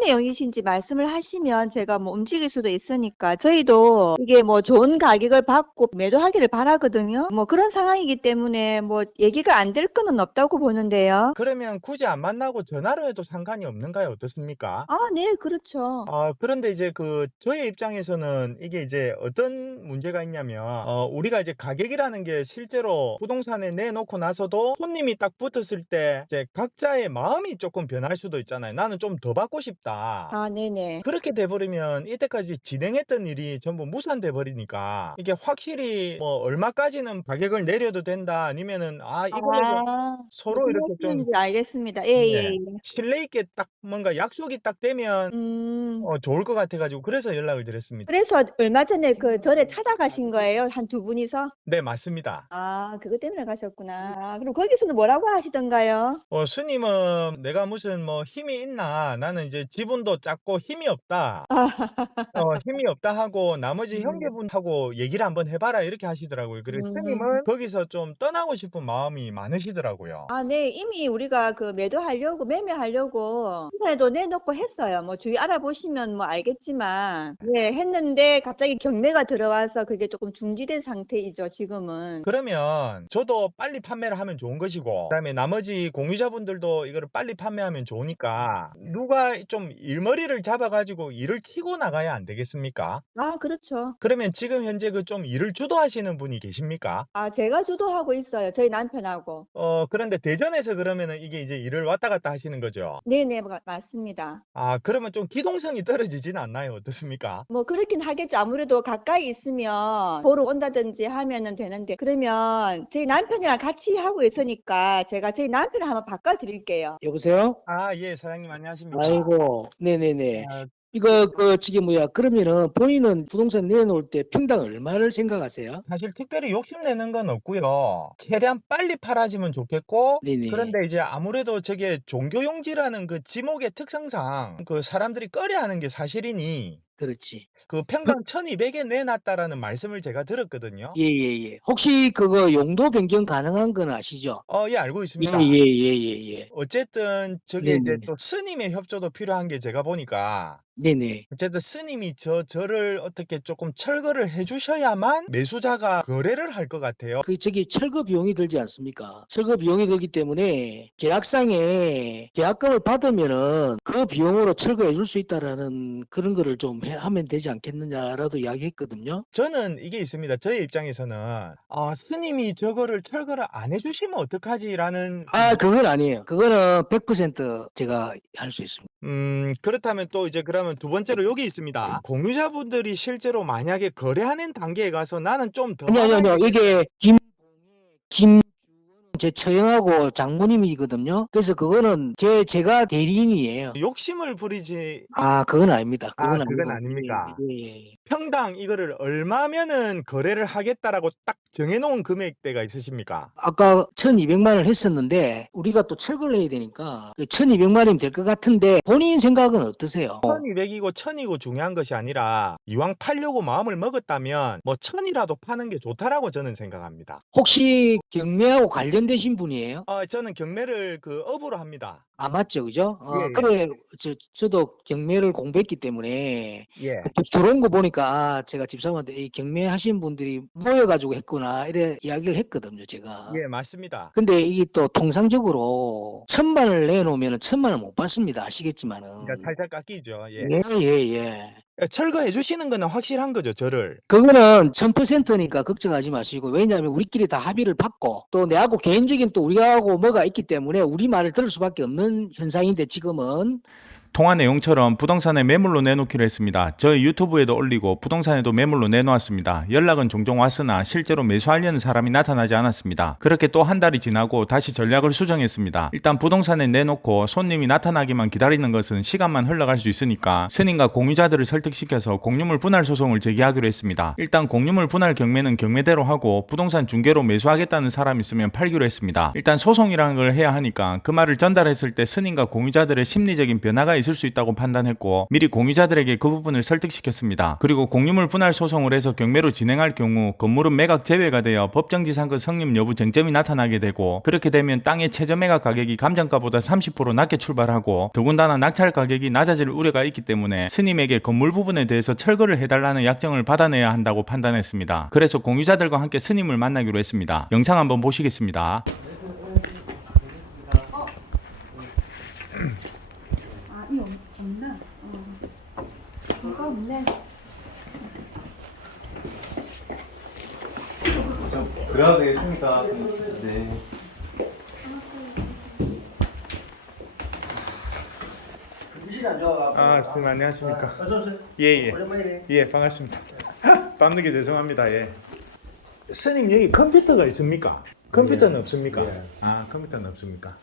내용이신지 말씀을 하시면 제가 뭐 움직일 수도 있으니까. 저희도 이게 뭐 좋은 가격을 받고 매도하기를 바라거든요. 뭐 그런 상황이기 때문에 뭐 얘기가 안 될 거는 없다고 보는데요. 그러면 굳이 안 만나고 전화로 해도 상관이 없는가요? 어떻습니까? 아, 네, 그렇죠. 그런데 이제 저의 입장에서는 이게 이제 어떤 문제가 있냐면, 우리가 이제 가격이라는 게 실제로 부동산에 내놓고 나서도 손님이 딱 붙었을 때 이제 각자의 마음이 조금 변할 수도 있잖아요. 나는 좀 더 받고 싶다. 아, 네네. 그렇게 돼버리면 이때까지 진행했던 일이 전부 무산돼 버리니까 이게 확실히 뭐 얼마까지는 가격을 내려도 된다 아니면은 이거를 아, 서로 무슨 이렇게 좀 말씀인지 알겠습니다. 예, 예, 네, 예. 신뢰 있게 딱 뭔가 약속이 딱 되면 음, 좋을 것 같아가지고 그래서 연락을 드렸습니다. 그래서 얼마 전에 그 절에 찾아가신 거예요? 한 두 분이서? 네, 맞습니다. 아, 그것 때문에 가셨구나. 아, 그럼 거기서는 뭐라고 하시던가요? 스님은 내가 무슨 뭐 힘이 있나? 나는 이제 지분도 작고 힘이 없다. 힘이 없다 하고 나머지 음. 형제분하고 얘기를 한번 해봐라 이렇게 하시더라고요. 그래서 스님은 거기서 좀 떠나고 싶은 마음이 많으시더라고요. 아, 네. 이미 우리가 매매하려고 인터넷도 내놓고 했어요. 뭐 주위 알아보시면 뭐 알겠지만. 네, 했는데 갑자기 경매가 들어와서 그게 조금 중지된 상태이죠, 지금은. 그러면 저도 빨리 판매를 하면 좋은 것이고 그다음에 나머지 공유자분들도 이거를 빨리 판매하면 좋으니까 누가 좀 일머리를 잡아가지고 일을 치고 나가야 안 되겠습니까? 아, 그렇죠. 그러면 지금 현재 좀 일을 주도하시는 분이 계십니까? 아, 제가 주도하고 있어요. 저희 남편하고. 그런데 대전에서 그러면은 이게 이제 일을 왔다 갔다 하시는 거죠? 네네, 맞습니다. 그러면 좀 기동성이 떨어지진 않나요? 어떻습니까? 뭐 그렇긴 하겠죠. 아무래도 가까이 있으면 보러 온다든지 하면은 되는데 그러면 저희 남편이랑 같이 하고 있으니까 제가 저희 남편을 한번 바꿔드릴게요. 여보세요? 예, 사장님 안녕하십니까? 아이고, 네네네. 이거 지금 뭐야? 그러면은 본인은 부동산 내놓을 때 평당 얼마를 생각하세요? 사실 특별히 욕심내는 건 없고요. 최대한 빨리 팔아지면 좋겠고 네네. 그런데 이제 아무래도 저게 종교용지라는 그 지목의 특성상 그 사람들이 꺼려하는 게 사실이니 그렇지. 그 평당 1200에 내놨다라는 말씀을 제가 들었거든요. 예예예. 혹시 그거 용도 변경 가능한 건 아시죠? 예, 알고 있습니다. 예예예예예. 어쨌든 저게 이제 네네. 또 스님의 협조도 필요한 게 제가 보니까 네네. 어쨌든 스님이 저를 어떻게 조금 철거를 해주셔야만 매수자가 거래를 할 것 같아요. 그 저기 철거 비용이 들지 않습니까? 철거 비용이 들기 때문에 계약상에 계약금을 받으면은 그 비용으로 철거해 줄 수 있다라는 그런 거를 좀 하면 되지 않겠느냐라도 이야기했거든요. 저는 이게 있습니다. 저의 입장에서는 스님이 저거를 철거를 안 해주시면 어떡하지라는 그건 아니에요. 그거는 100% 제가 할 수 있습니다. 그렇다면 또 이제 그러면 두 번째로 여기 있습니다. 공유자분들이 실제로 만약에 거래하는 단계에 가서 나는 좀 더 아니요. 이게 제 처형하고 장모님이거든요. 그래서 그거는 제가 대리인이에요. 욕심을 부리지 그건 아닙니다. 그건 아니고. 아닙니까? 예. 평당 이거를 얼마면은 거래를 하겠다라고 딱 정해놓은 금액대가 있으십니까? 아까 1200만 원을 했었는데 우리가 또 철거를 해야 되니까 1200만 원이면 될 것 같은데 본인 생각은 어떠세요? 1200이고 1000이고 중요한 것이 아니라 이왕 팔려고 마음을 먹었다면 뭐 1000이라도 파는 게 좋다라고 저는 생각합니다. 혹시 경매하고 관련되신 분이에요? 저는 경매를 그 업으로 합니다. 맞죠, 그죠? 예. 그래, 저도 경매를 공부했기 때문에 예. 들어온 거 보니까 제가 집사람한테 이 경매 하신 분들이 모여가지고 했구나 이래 이야기를 했거든요, 제가. 예, 맞습니다. 근데 이게 또 통상적으로 1000만을 내놓으면 1000만을 못 받습니다. 아시겠지만은. 그러니까 살짝 깎이죠. 예. 예. 철거해 주시는 거는 확실한 거죠, 저를. 그거는 1000%니까 걱정하지 마시고, 왜냐하면 우리끼리 다 합의를 받고 또 내하고 개인적인 또 우리하고 뭐가 있기 때문에 우리 말을 들을 수밖에 없는 현상인데 지금은 통화 내용처럼 부동산에 매물로 내놓기로 했습니다. 저희 유튜브에도 올리고 부동산에도 매물로 내놓았습니다. 연락은 종종 왔으나 실제로 매수하려는 사람이 나타나지 않았습니다. 그렇게 또 한 달이 지나고 다시 전략을 수정했습니다. 일단 부동산에 내놓고 손님이 나타나기만 기다리는 것은 시간만 흘러갈 수 있으니까 스님과 공유자들을 설득시켜서 공유물 분할 소송을 제기하기로 했습니다. 일단 공유물 분할 경매는 경매대로 하고 부동산 중개로 매수하겠다는 사람이 있으면 팔기로 했습니다. 일단 소송이라는 걸 해야 하니까 그 말을 전달했을 때 스님과 공유자들의 심리적인 변화가 있을 수 있다고 판단했고 미리 공유자들에게 그 부분을 설득시켰습니다. 그리고 공유물 분할 소송을 해서 경매로 진행할 경우 건물은 매각 제외가 되어 법정지상권 성립 여부 쟁점이 나타나게 되고 그렇게 되면 땅의 최저 매각 가격이 감정가보다 30% 낮게 출발하고 더군다나 낙찰 가격이 낮아질 우려가 있기 때문에 스님에게 건물 부분에 대해서 철거를 해달라는 약정을 받아내야 한다고 판단했습니다. 그래서 공유자들과 함께 스님을 만나기로 했습니다. 영상 한번 보시겠습니다. 이 없나? 뭐가 없네. 그래야 되겠습니까? 네. 스님 안녕하십니까? 어서오세요. 예. 오랜만이네. 예, 반갑습니다. 밤늦게 죄송합니다. 예. 스님 여기 컴퓨터가 있습니까? 컴퓨터는 없습니까? 예. 컴퓨터는 없습니까?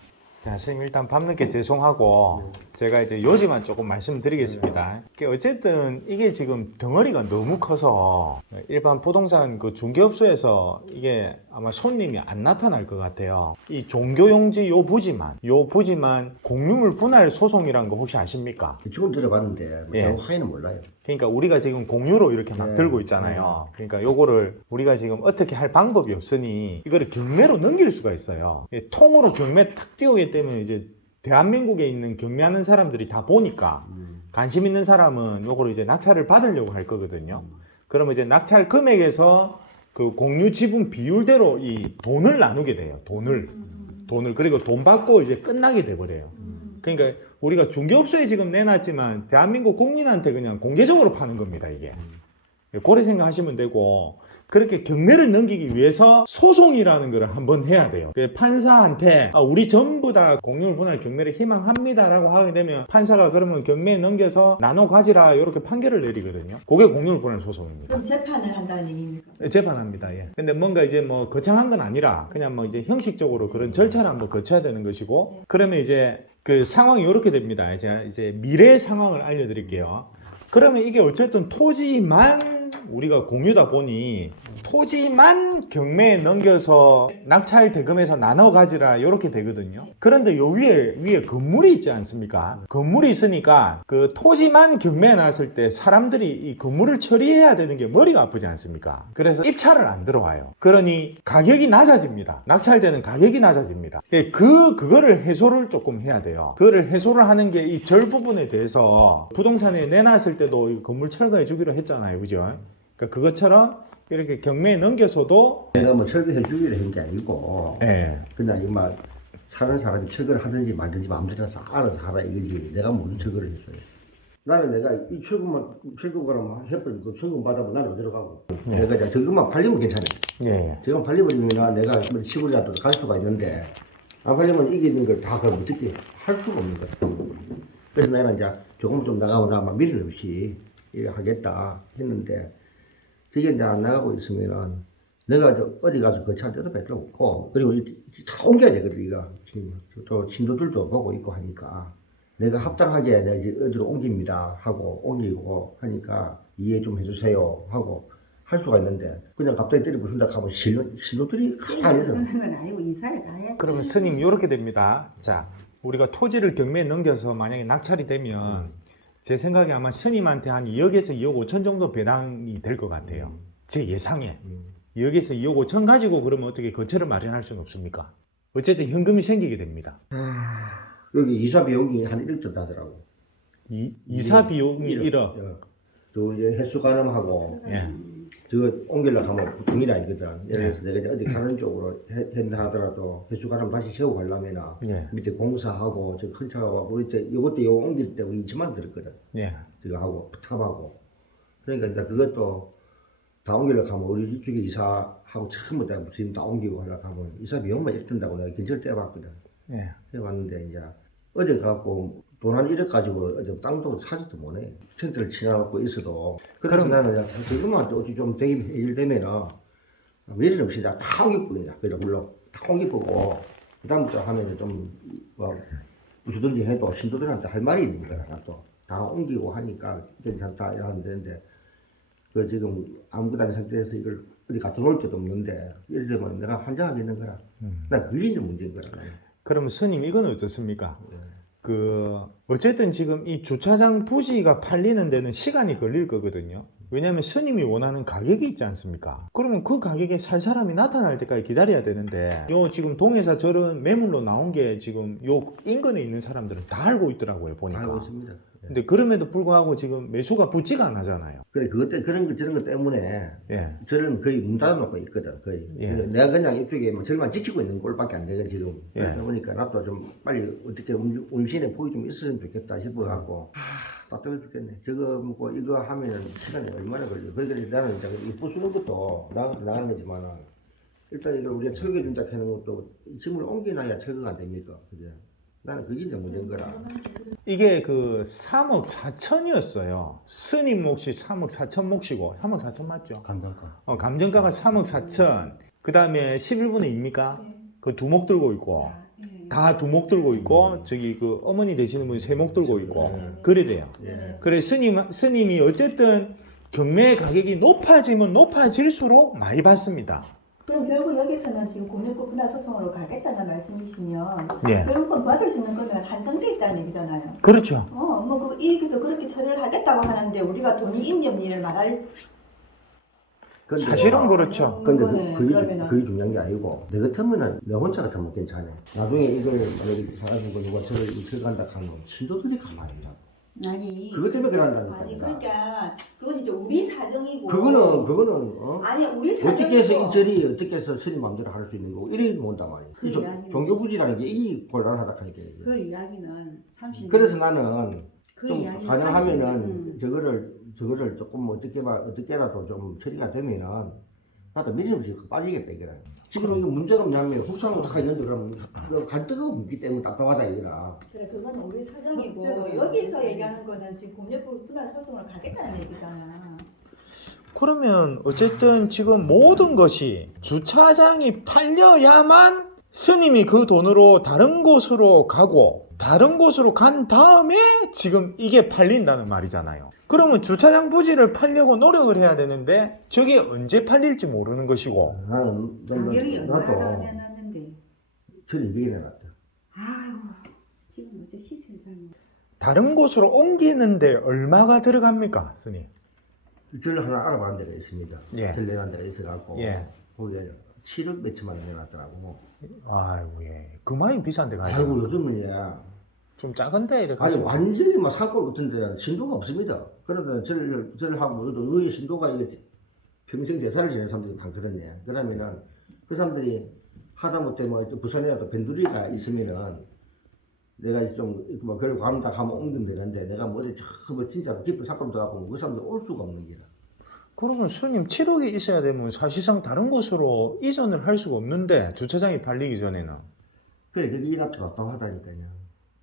자, 스님 일단 밤늦게 죄송하고 제가 이제 요지만 조금 말씀드리겠습니다. 어쨌든 이게 지금 덩어리가 너무 커서 일반 부동산 그 중개업소에서 이게 아마 손님이 안 나타날 것 같아요. 이 종교용지 요 부지만 공유물 분할 소송이라는 거 혹시 아십니까? 지금 들어봤는데 예. 정확히는 몰라요. 그러니까 우리가 지금 공유로 이렇게 막 네. 들고 있잖아요. 그러니까 요거를 우리가 지금 어떻게 할 방법이 없으니 이거를 경매로 넘길 수가 있어요. 통으로 경매 탁 띄우게 되면 이제 대한민국에 있는 경매하는 사람들이 다 보니까 관심 있는 사람은 요거를 이제 낙찰을 받으려고 할 거거든요. 그러면 이제 낙찰 금액에서 그 공유 지분 비율대로 이 돈을 나누게 돼요. 돈을 그리고 돈 받고 이제 끝나게 돼 버려요. 그러니까 우리가 중개업소에 지금 내놨지만 대한민국 국민한테 그냥 공개적으로 파는 겁니다, 이게. 그렇게 생각하시면 되고, 그렇게 경매를 넘기기 위해서 소송이라는 걸 한번 해야 돼요. 판사한테 우리 전부 다 공유물 분할 경매를 희망합니다라고 하게 되면 판사가 그러면 경매에 넘겨서 나눠 가지라 이렇게 판결을 내리거든요. 그게 공유물 분할 소송입니다. 그럼 재판을 한다는 얘기입니까? 재판합니다. 예. 근데 뭔가 이제 뭐 거창한 건 아니라 그냥 뭐 이제 형식적으로 그런 절차를 한번 거쳐야 되는 것이고, 그러면 이제 그 상황이 이렇게 됩니다. 제가 이제 미래 상황을 알려드릴게요. 그러면 이게 어쨌든 토지만 우리가 공유다 보니 토지만 경매에 넘겨서 낙찰 대금에서 나눠 가지라 이렇게 되거든요. 그런데 요 위에 건물이 있지 않습니까? 건물이 있으니까 그 토지만 경매에 나왔을 때 사람들이 이 건물을 처리해야 되는 게 머리가 아프지 않습니까? 그래서 입찰을 안 들어와요. 그러니 가격이 낮아집니다. 낙찰되는 가격이 낮아집니다. 그거를 해소를 조금 해야 돼요. 그거를 해소를 하는 게 이 절 부분에 대해서 부동산에 내놨을 때도 이 건물 철거해 주기로 했잖아요. 그죠? 그러니까 그것처럼 이렇게 경매에 넘겨서도 내가 뭐 철거해 주기로 한 게 아니고 예. 그냥 이만 사는 사람이 철거를 하든지 말든지 마음대로 알아서 하라 이거지. 내가 무슨 철거를 했어요. 나는 내가 이 철거가라면 해버리고 철거 받아보면 나는 어디로 가고. 내가 이제 저것만 팔리면 괜찮아. 예. 저건 팔리면 내가 시골이라도 갈 수가 있는데 안 팔리면 이기는 걸 다 그걸 어떻게 할 수가 없는 거야. 그래서 내가 이제 조금 좀 나가보자 막 미련 없이 이렇게 하겠다 했는데 저게 이제 안 나가고 있으면은 내가 저 어디 가서 그 차를 뜯어 뺄 없고 그리고 다 옮겨야 되거든. 이거 지금 또 친구들도 보고 있고 하니까 내가 합당하게 내가 이제 어디로 옮깁니다 하고 옮기고 하니까 이해 좀 해주세요 하고 할 수가 있는데 그냥 갑자기 때리고 순다 하면 신호들이 가만히 있어. 쓰는 건 아니고 이사를 다 해야 그러면 스님 이렇게 됩니다. 자, 우리가 토지를 경매에 넘겨서 만약에 낙찰이 되면 제 생각에 아마 스님한테 한 2억에서 2억 5천 정도 배당이 될 것 같아요. 제 예상에. 2억에서 2억 5천 가지고 그러면 어떻게 거처를 마련할 수는 없습니까? 어쨌든 현금이 생기게 됩니다. 여기 이사 비용이 한 1억 정도 하더라고. 이사 비용이 1억. 또 이제 횟수 가늠하고 예. 저거 옮기려고 하면 돈이 아니거든. 예를 들어서 내가 이제 어디 가는 쪽으로 한다 하더라도 횟수 가름 다시 세우고 가려면 예. 밑에 공사하고 저 큰 차하고 우리 때 이것도 요 옮길 때 우리 2천만 원 들었거든. 예. 저거 하고 탑하고. 그러니까 이제 그것도 다 옮기려고 하면 우리 이쪽에 이사하고 전부 다 무슨 다 옮기고 하려고 하면 이사 비용만 이렇게 든다고 내가 견적을 떼봤거든. 예. 해봤는데 이제 어제 가갖고 돈 한 1억 가지고 어제 땅도 사지도 못해. 텐트를 치나갖고 있어도. 그래서 나는 이것만 어찌 좀 되게 일되면은 미련 없이 다 옮기쁘냐. 그래서 물론 다 옮기쁘고 그다음부터 하면 좀 뭐 무슨든지 해도 신도들한테 할 말이 있는 거야. 또 다 옮기고 하니까 괜찮다 이러면 되는데 그 지금 아무것도 아닌 상태에서 이걸 어디 갖다 놓을 데도 없는데 예를 들면 내가 환장하겠는 거라. 난 그게 이제 문제인 거라. 나는. 그럼 스님 이건 어떻습니까? 어쨌든 지금 이 주차장 부지가 팔리는 데는 시간이 걸릴 거거든요. 왜냐하면 스님이 원하는 가격이 있지 않습니까? 그러면 그 가격에 살 사람이 나타날 때까지 기다려야 되는데 요 지금 동해사 저런 매물로 나온 게 지금 요 인근에 있는 사람들은 다 알고 있더라고요 보니까. 알고 있습니다. 근데 그럼에도 불구하고 지금 매수가 붙지가 안 하잖아요. 그래 그런 것 때문에 예. 저는 거의 문 닫아놓고 있거든. 거의. 예. 내가 그냥 이쪽에 막 절만 지키고 있는 꼴밖에 안 되거든 지금. 예. 그러다 보니까 나도 좀 빨리 어떻게 운신에 복이 좀 있었으면 좋겠다 싶어갖고 답답해 죽겠네. 저거 뭐 이거 하면은 시간이 얼마나 걸려. 그러니까 나는 이제 이 부수는 것도 나가는 거지만은 일단 이걸 우리가 철거준다 하는 것도 짐을 옮겨놔야 철거가 안 됩니까? 그죠? 나는 그게 이제 문제인 거라. 이게 그 3억 4천이었어요. 스님 몫이 3억 4천 몫이고 3억 4천 맞죠? 감정가. 감정가가 3억 4천. 그 다음에 11분의 2입니까? 그 두 목 들고 있고 다 두 목 들고 있고 저기 그 어머니 되시는 분이 세 목 들고 있고 그래 돼요. 예. 그래 스님이 어쨌든 경매 가격이 높아지면 높아질수록 많이 받습니다. 그럼 결국 여기서는 지금 공유권 분할 소송으로 가겠다는 말씀이시면 예. 결국은 받을 수 있는 거는 한정돼 있다는 얘기잖아요. 그렇죠. 뭐 이렇게서 그렇게 처리를 하겠다고 하는데 우리가 돈이 있니 없니를 말할 근데 사실은 그렇죠. 근데 그거네, 그러면은. 그게 중요한 게 아니고 내 같으면은 내 혼자 같으면 괜찮아. 나중에 이걸 만약에 사가지고 누가 저를 들어간다 하면 신도들이 가만히 있나. 아니 그것 때문에 그런다니까. 아니 그러니까 그건 이제 우리 사정이고 그거는 아니 우리 사정이고 어떻게 해서 일절이 어떻게 해서 스님 마음대로 할 수 있는 거고 이래 못한단 말이야. 그 그래서 이야기는 종교부지라는 게 이 곤란하다 하니까. 그 이야기는 30년 그래서 나는 그 좀 이야기는 가능하면은 30년. 저거를 조금 어떻게라도 좀 처리가 되면은 나도 믿음 없이 빠지겠다 이거라. 지금 이거 문제가 뭐냐면 국산으로 다 있는데 그러면 갈 데가 없기 때문에 답답하다 이거라. 그래 그건 우리 사정이고 법적으로. 여기서 얘기하는 거는 지금 공유권 분할 소송으로 가겠다는 얘기잖아. 그러면 어쨌든 지금 모든 것이 주차장이 팔려야만 스님이 그 돈으로 다른 곳으로 가고 다른 곳으로 간 다음에 지금 이게 팔린다는 말이잖아요. 그러면 주차장 부지를 팔려고 노력을 해야 되는데 저게 언제 팔릴지 모르는 것이고. 나는 장명이 얼마나 나도 내놨는데. 1200에 내놨다. 아이고 지금 어째 시세를 잘못. 다른 곳으로 옮기는데 얼마가 들어갑니까, 스님? 저를 하나 알아보는 데가 있습니다. 예. 절 내는 데가 있어갖고 예. 거기에 7억 몇천만 원 내놨더라고. 아이고, 예. 그만이 비싼데 가야 아이고 돼. 요즘은 좀 작은데 이렇게 아니 하시면. 완전히 막 산골 같은 데는 신도가 없습니다. 그러다 절하고 의외 신도가 이게 평생 제사를 지내는 사람들이 많거든요. 그러면은 그 사람들이 하다못해 뭐 부산에라도 변두리가 있으면은 내가 좀뭐 그걸 가면 다 가면 옮기면 되는데 내가 뭐 어디 저 진짜 깊은 산골 들어가면 그 사람들 올 수가 없는 게라. 그러면 스님 7억이 있어야 되면 사실상 다른 곳으로 이전을 할 수가 없는데 주차장이 팔리기 전에는. 그래 그게 이 나도 답답하다니까요.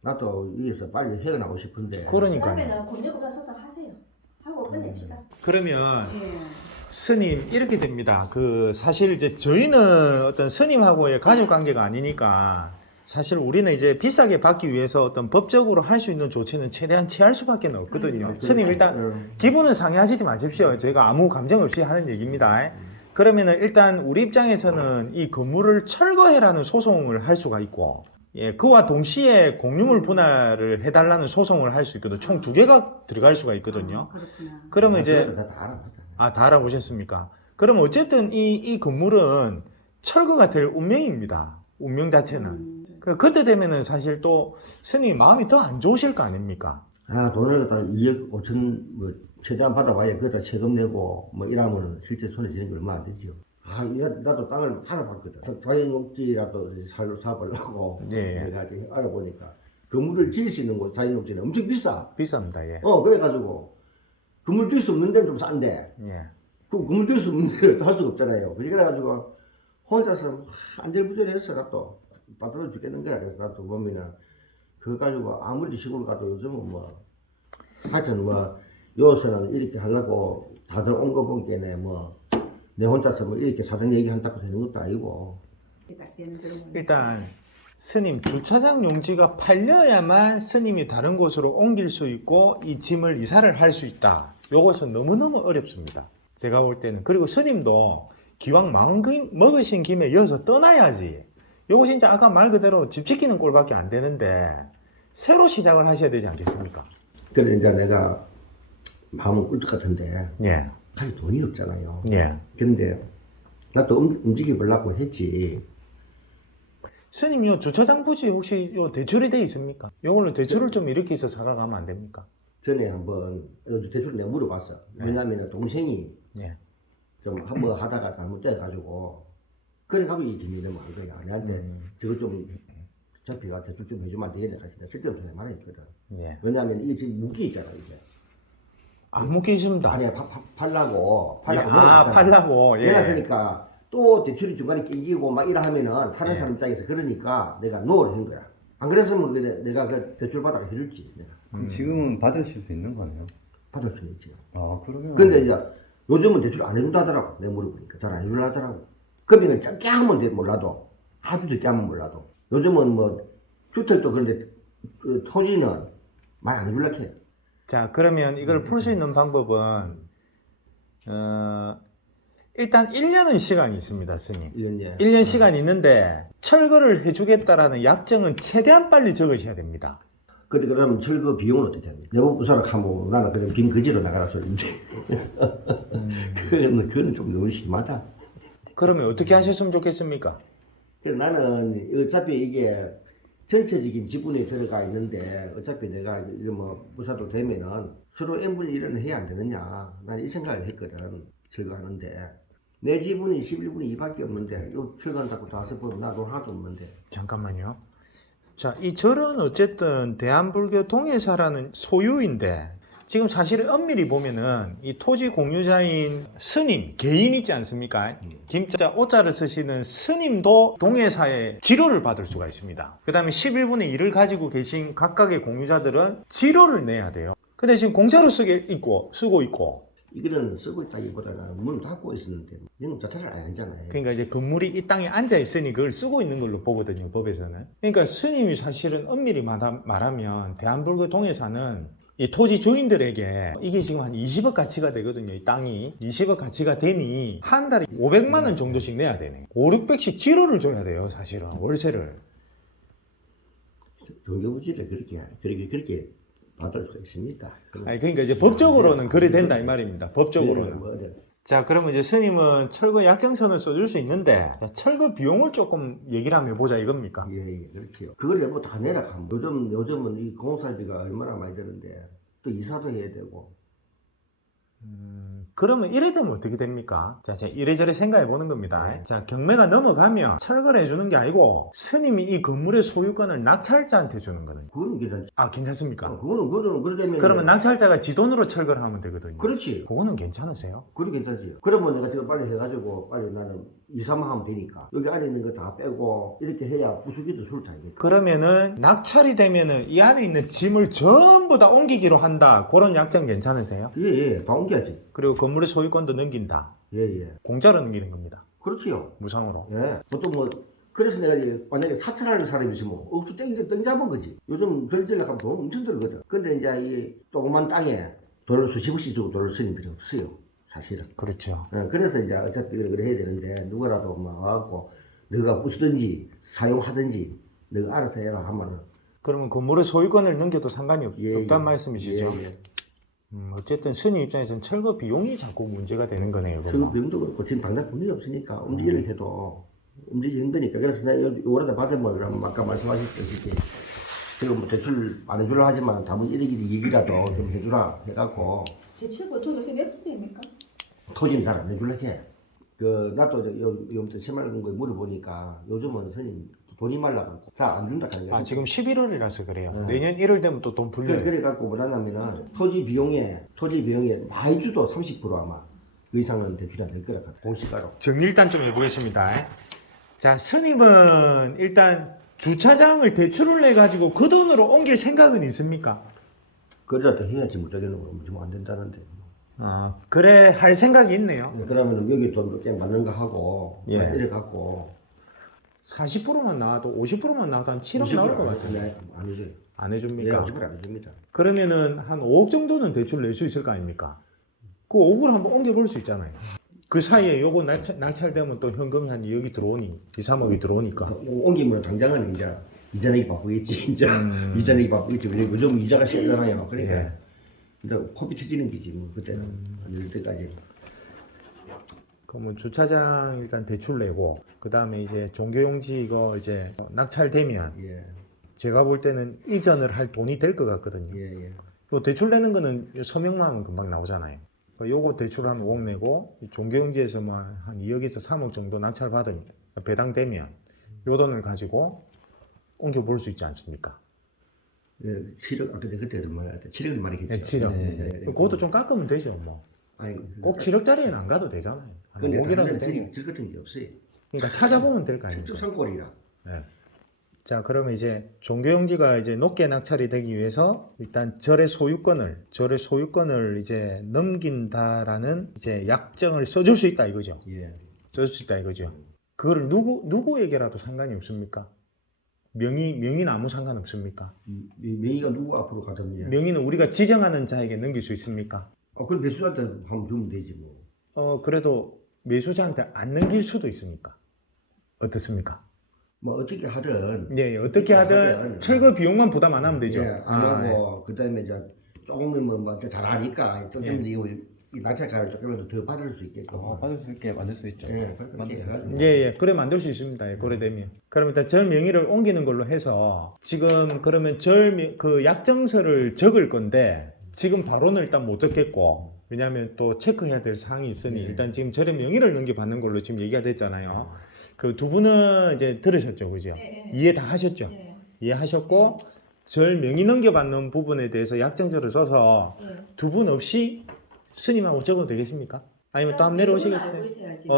나도 위에서 빨리 헤어나고 싶은데. 그러니까요. 그러면은 권역구가 소송하세요. 하고 끝냅시다. 그러면 예. 스님 이렇게 됩니다. 그 사실 이제 저희는 어떤 스님하고의 가족 관계가 아니니까 사실 우리는 이제 비싸게 받기 위해서 어떤 법적으로 할 수 있는 조치는 최대한 취할 수밖에 없거든요. 스님 일단 기분은 상해하시지 마십시오. 저희가 아무 감정 없이 하는 얘기입니다. 그러면은 일단 우리 입장에서는 이 건물을 철거해라는 소송을 할 수가 있고, 예, 그와 동시에 공유물 분할을 해달라는 소송을 할 수 있거든요. 총 2개가 들어갈 수가 있거든요. 그렇구나. 그러면 이제 다 알아봤다. 다 알아보셨습니까? 그럼 어쨌든 이 건물은 철거가 될 운명입니다. 운명 자체는. 그때 되면은 사실 또 스님이 마음이 더 안 좋으실 거 아닙니까? 아 돈을 갖다 2억 5천 뭐 최대한 받아봐야 그다 세금 내고 뭐 이러면은 실제 손에 쥐는 게 얼마 안 되죠. 아 나도 땅을 알아봤거든. 자연녹지라도 사보려고 예. 내가 알아보니까 건물을 지을 수 있는 곳 자연녹지는 엄청 비싸. 비쌉니다. 예. 그래가지고 건물 지을 수 없는 데는 좀 싼데 예. 그 건물 지을 수 없는 데는 할 수가 없잖아요. 그래가지고 혼자서 안절부절해서 나도 빠들어 죽겠는 거야. 그래서 나도 보면은 그거 가지고 아무리 시골 가도 요즘은 뭐 하여튼 뭐 요새는 이렇게 하려고 다들 온 거 보기에는 뭐 내 혼자서 뭐 이렇게 사정 얘기한다고 되는 것도 아니고. 일단 스님 주차장 용지가 팔려야만 스님이 다른 곳으로 옮길 수 있고 이 짐을 이사를 할 수 있다. 요것은 너무너무 어렵습니다. 제가 볼 때는. 그리고 스님도 기왕 마음 먹으신 김에 이어서 떠나야지. 요거 진짜 아까 말 그대로 집 지키는 꼴밖에 안 되는데 새로 시작을 하셔야 되지 않겠습니까? 그래 이제 내가 마음은 꿀떡 같은데 예. 사실 돈이 없잖아요. 예. 근데 나도 움직여 보려고 했지. 스님 요 주차장 부지 혹시 요 대출이 돼 있습니까? 요걸로 대출을 좀 이렇게 해서 사가가면 안 됩니까? 전에 한번 대출 내가 물어봤어. 왜냐면 동생이 예. 좀 뭐 하다가 잘못돼가지고 그래가지고 이 김이 너무 안 거야. 내한테 저거 좀 잡히가 대출 좀 해주면 안 되겠냐 하시다. 쓸데없이 말했거든. 예. 왜냐면 이게 지금 묶여 있잖아 이게. 안 묶여 있습니다. 아니야 팔라고 예. 내놨잖아. 팔라고. 예. 내놨으니까 또 대출이 중간에 끼고 막 이러하면은 사는 예. 사람 입장에서 그러니까 내가 노를 한 거야. 안 그랬으면 내가 그 대출 받아가 해줄지 내가. 그럼 지금은 받으실 수 있는 거네요? 받을 수는 있지. 아 그러면 근데 이제 요즘은 대출 안 해준다 하더라고. 내 물어보니까 잘 안 해준다 하더라고. 금액을 적게 하면 몰라도 아주 적게 하면 몰라도 요즘은 뭐 주택도 그런데 그 토지는 많이 안 해줄라 해. 자, 그러면 이걸 풀 수 있는 방법은 일단 1년은 시간이 있습니다, 스님. 1년 시간이 있는데 철거를 해주겠다라는 약정은 최대한 빨리 적으셔야 됩니다. 근데 그러면 철거 비용은 어떻게 됩니까? 내가 부산을 하면 나는 그냥 빈 거지로 나가라 소리인데. 그거는 좀 너무 심하다. 그러면 어떻게 하셨으면 좋겠습니까? 그래서 나는 어차피 이게 전체적인 지분이 들어가 있는데 어차피 내가 이거 뭐 부사도 되면은 서로 n분의 1은 해야 안 되느냐. 나는 이 생각을 했거든. 철거하는데. 내 지분이 11분의 2밖에 없는데 요 철거한다고 다 써보면 나 돈 하나도 없는데. 잠깐만요. 자, 이 절은 어쨌든 대한불교 동해사라는 소유인데 지금 사실은 엄밀히 보면은 이 토지 공유자인 스님, 개인 있지 않습니까? 김자, 오자를 쓰시는 스님도 동해사에 지료를 받을 수가 있습니다. 그 다음에 11분의 1을 가지고 계신 각각의 공유자들은 지료를 내야 돼요. 근데 지금 공짜로 쓰고 있고 이거는 쓰고 있다기보다는 문을 닫고 있었는데 이건 자체를 안 하잖아요. 그러니까 이제 건물이 이 땅에 앉아 있으니 그걸 쓰고 있는 걸로 보거든요, 법에서는. 그러니까 스님이 사실은 엄밀히 말하면 대한불교 동해사는 이 토지 주인들에게 이게 지금 한 20억 가치가 되거든요. 이 땅이 20억 가치가 되니 한 달에 500만 원 정도씩 내야 되네. 5, 600씩 지로를 줘야 돼요, 사실은 월세를. 종교부지를 그렇게 받을 수 있습니다. 아니 그러니까 이제 법적으로는 그래 된다 이 말입니다. 법적으로는. 뭐 자, 그러면 이제 스님은 철거 약정선을 써줄 수 있는데 자, 철거 비용을 조금 얘기를 한번 해보자 이겁니까? 예, 그렇지요. 그걸 뭐 다 내라 하면 요즘은 이 공사비가 얼마나 많이 드는데 또 이사도 해야 되고. 그러면 이래 되면 어떻게 됩니까? 자, 제가 이래저래 생각해 보는 겁니다. 자, 경매가 넘어가면 철거를 해주는 게 아니고 스님이 이 건물의 소유권을 낙찰자한테 주는 거거든요. 그거는 괜찮지. 아, 괜찮습니까? 그거는 그러면 그러면 낙찰자가 지 돈으로 철거를 하면 되거든요. 그렇지. 그거는 괜찮으세요? 그건 괜찮지. 그러면 내가 지금 빨리 해가지고 빨리 나는 이사만 하면 되니까 여기 안에 있는 거 다 빼고 이렇게 해야 부수기도 술타입니까? 그러면은 낙찰이 되면은 이 안에 있는 짐을 전부 다 옮기기로 한다. 그런 약정 괜찮으세요? 예, 다 옮겨야지. 그리고 건물의 소유권도 넘긴다. 예. 공짜로 넘기는 겁니다. 그렇지요. 무상으로. 예. 보통 뭐 그래서 내가 이제 만약에 사찰하는 사람이 있으면 억수 땡 잡은 거지. 요즘 절질러 가면 돈 엄청 들거든. 근데 이제 이 조그만 땅에 돈을 수십억씩 주고 돈을 쓰는 필요 없어요. 사실은. 그렇죠. 예, 그래서 이제 어차피 그래 해야 되는데 누구라도 막 와갖고 너가 부수든지 사용하든지 너가 알아서 해라 하면은 그러면 건물의 소유권을 넘겨도 상관이 없단 말씀이시죠? 예. 어쨌든 스님 입장에서는 철거 비용이 자꾸 문제가 되는 거네요. 서울 병도 그렇고 지금 당장 돈이 없으니까 움직이려 해도 움직이기 힘드니까 그래서 내가 요거라도 받으면 그럼 아까 말씀하셨듯이 지금 뭐 대출 안 해주려 하지만 담은 1억이리 얘기라도 좀 해주라 해갖고 대출 보통 요새 몇 분입니까? 토지는 잘 안 해주려 해. 그 나도 요부터 새마을 거 물어보니까 요즘은 스님 돈이 말라갖고 잘 안 준다 하는 거야. 아, 지금 11월이라서 그래요. 내년 1월 되면 또 돈 불려요. 그래갖고 뭐라냐면은 토지 비용에 많이 주도 30% 아마 그 이상은 대출이 안 될 거라 공시가로. 정리 일단 좀 해보겠습니다. 자, 스님은 일단 주차장을 대출을 내가지고 그 돈으로 옮길 생각은 있습니까? 그래도 해야지 무조건 뭐 안 된다는데. 그래 할 생각이 있네요. 그러면 여기 돈도 꽤 맞는가 하고 예. 이래 갖고 40%만 나와도 50%만 나와도 한 7억 나올 것 같은데. 네, 안 해줘요. 안 해줍니까? 50% 안 해줍니다. 그러면은 한 5억 정도는 대출 낼 수 있을 거 아닙니까? 그 5억을 한번 옮겨볼 수 있잖아요. 그 사이에 요거 낙찰되면 또 현금이 한 2억이 들어오니 2, 3억이 들어오니까. 옮기면 당장은 이제 이자내기 바쁘겠지. 이제 이자내기 바쁘겠지. 왜냐면 요즘 이자가 세잖아요. 그러니까 예. 이제 코피 터지는 게지 뭐 그때는 안 될 때까지. 그러면 주차장 일단 대출 내고 그 다음에 이제 종교용지 이거 이제 낙찰되면 예. 제가 볼 때는 이전을 할 돈이 될 것 같거든요. 예. 요 대출 내는 거는 서명만 하면 금방 나오잖아요. 요거 대출 한 5억 내고 종교용지에서만 한 2억에서 3억 정도 낙찰 받으면 배당되면 요 돈을 가지고 옮겨 볼 수 있지 않습니까? 예. 7억 아까 그때 얼마야? 7억을 말했겠죠. 네, 7억. 네. 그것도 좀 깎으면 되죠, 뭐. 아니, 꼭 7억짜리는 안 가도 되잖아요. 한 근데 5억이라도 다른 되고. 데는 질 같은 게 없어요. 그러니까 찾아보면 될 거 아닙니까? 축산골이라. 네. 자, 그러면 이제 종교용지가 이제 높게 낙찰이 되기 위해서 일단 절의 소유권을 이제 넘긴다라는 이제 약정을 써줄 수 있다 이거죠. 예. 써줄 수 있다 이거죠. 그거를 누구에게라도 상관이 없습니까? 명의는 아무 상관 없습니까? 명의가 누구 앞으로 가든지. 명의는 우리가 지정하는 자에게 넘길 수 있습니까? 그럼 배수한테 한번 주면 되지 뭐. 그래도 매수자한테 안 넘길 수도 있으니까. 어떻습니까? 뭐 어떻게 하든. 예, 어떻게 하든 철거 비용만 부담 안 하면 되죠. 예, 안 하고 그다음에 이제 조금이면 뭐잘 아니까 좀 이 낙찰가를 조금이라도 더 받을 수 있게끔. 받을 수 있게 만들 수 있죠. 예, 만들 수 있어요. 예, 그래 만들 수 있습니다. 예, 그래되면. 그럼 일단 절 명의를 옮기는 걸로 해서 지금 그러면 그 약정서를 적을 건데 지금 바로는 일단 못 적겠고 왜냐하면 또 체크해야 될 사항이 있으니 일단 지금 절의 명의를 넘겨받는 걸로 지금 얘기가 됐잖아요. 그 두 분은 이제 들으셨죠, 그죠? 이해 다 하셨죠? 이해하셨고 절 명의 넘겨받는 부분에 대해서 약정서를 써서 두 분 없이 스님하고 적어도 되겠습니까? 아니면 또 한번 내려오시겠어요?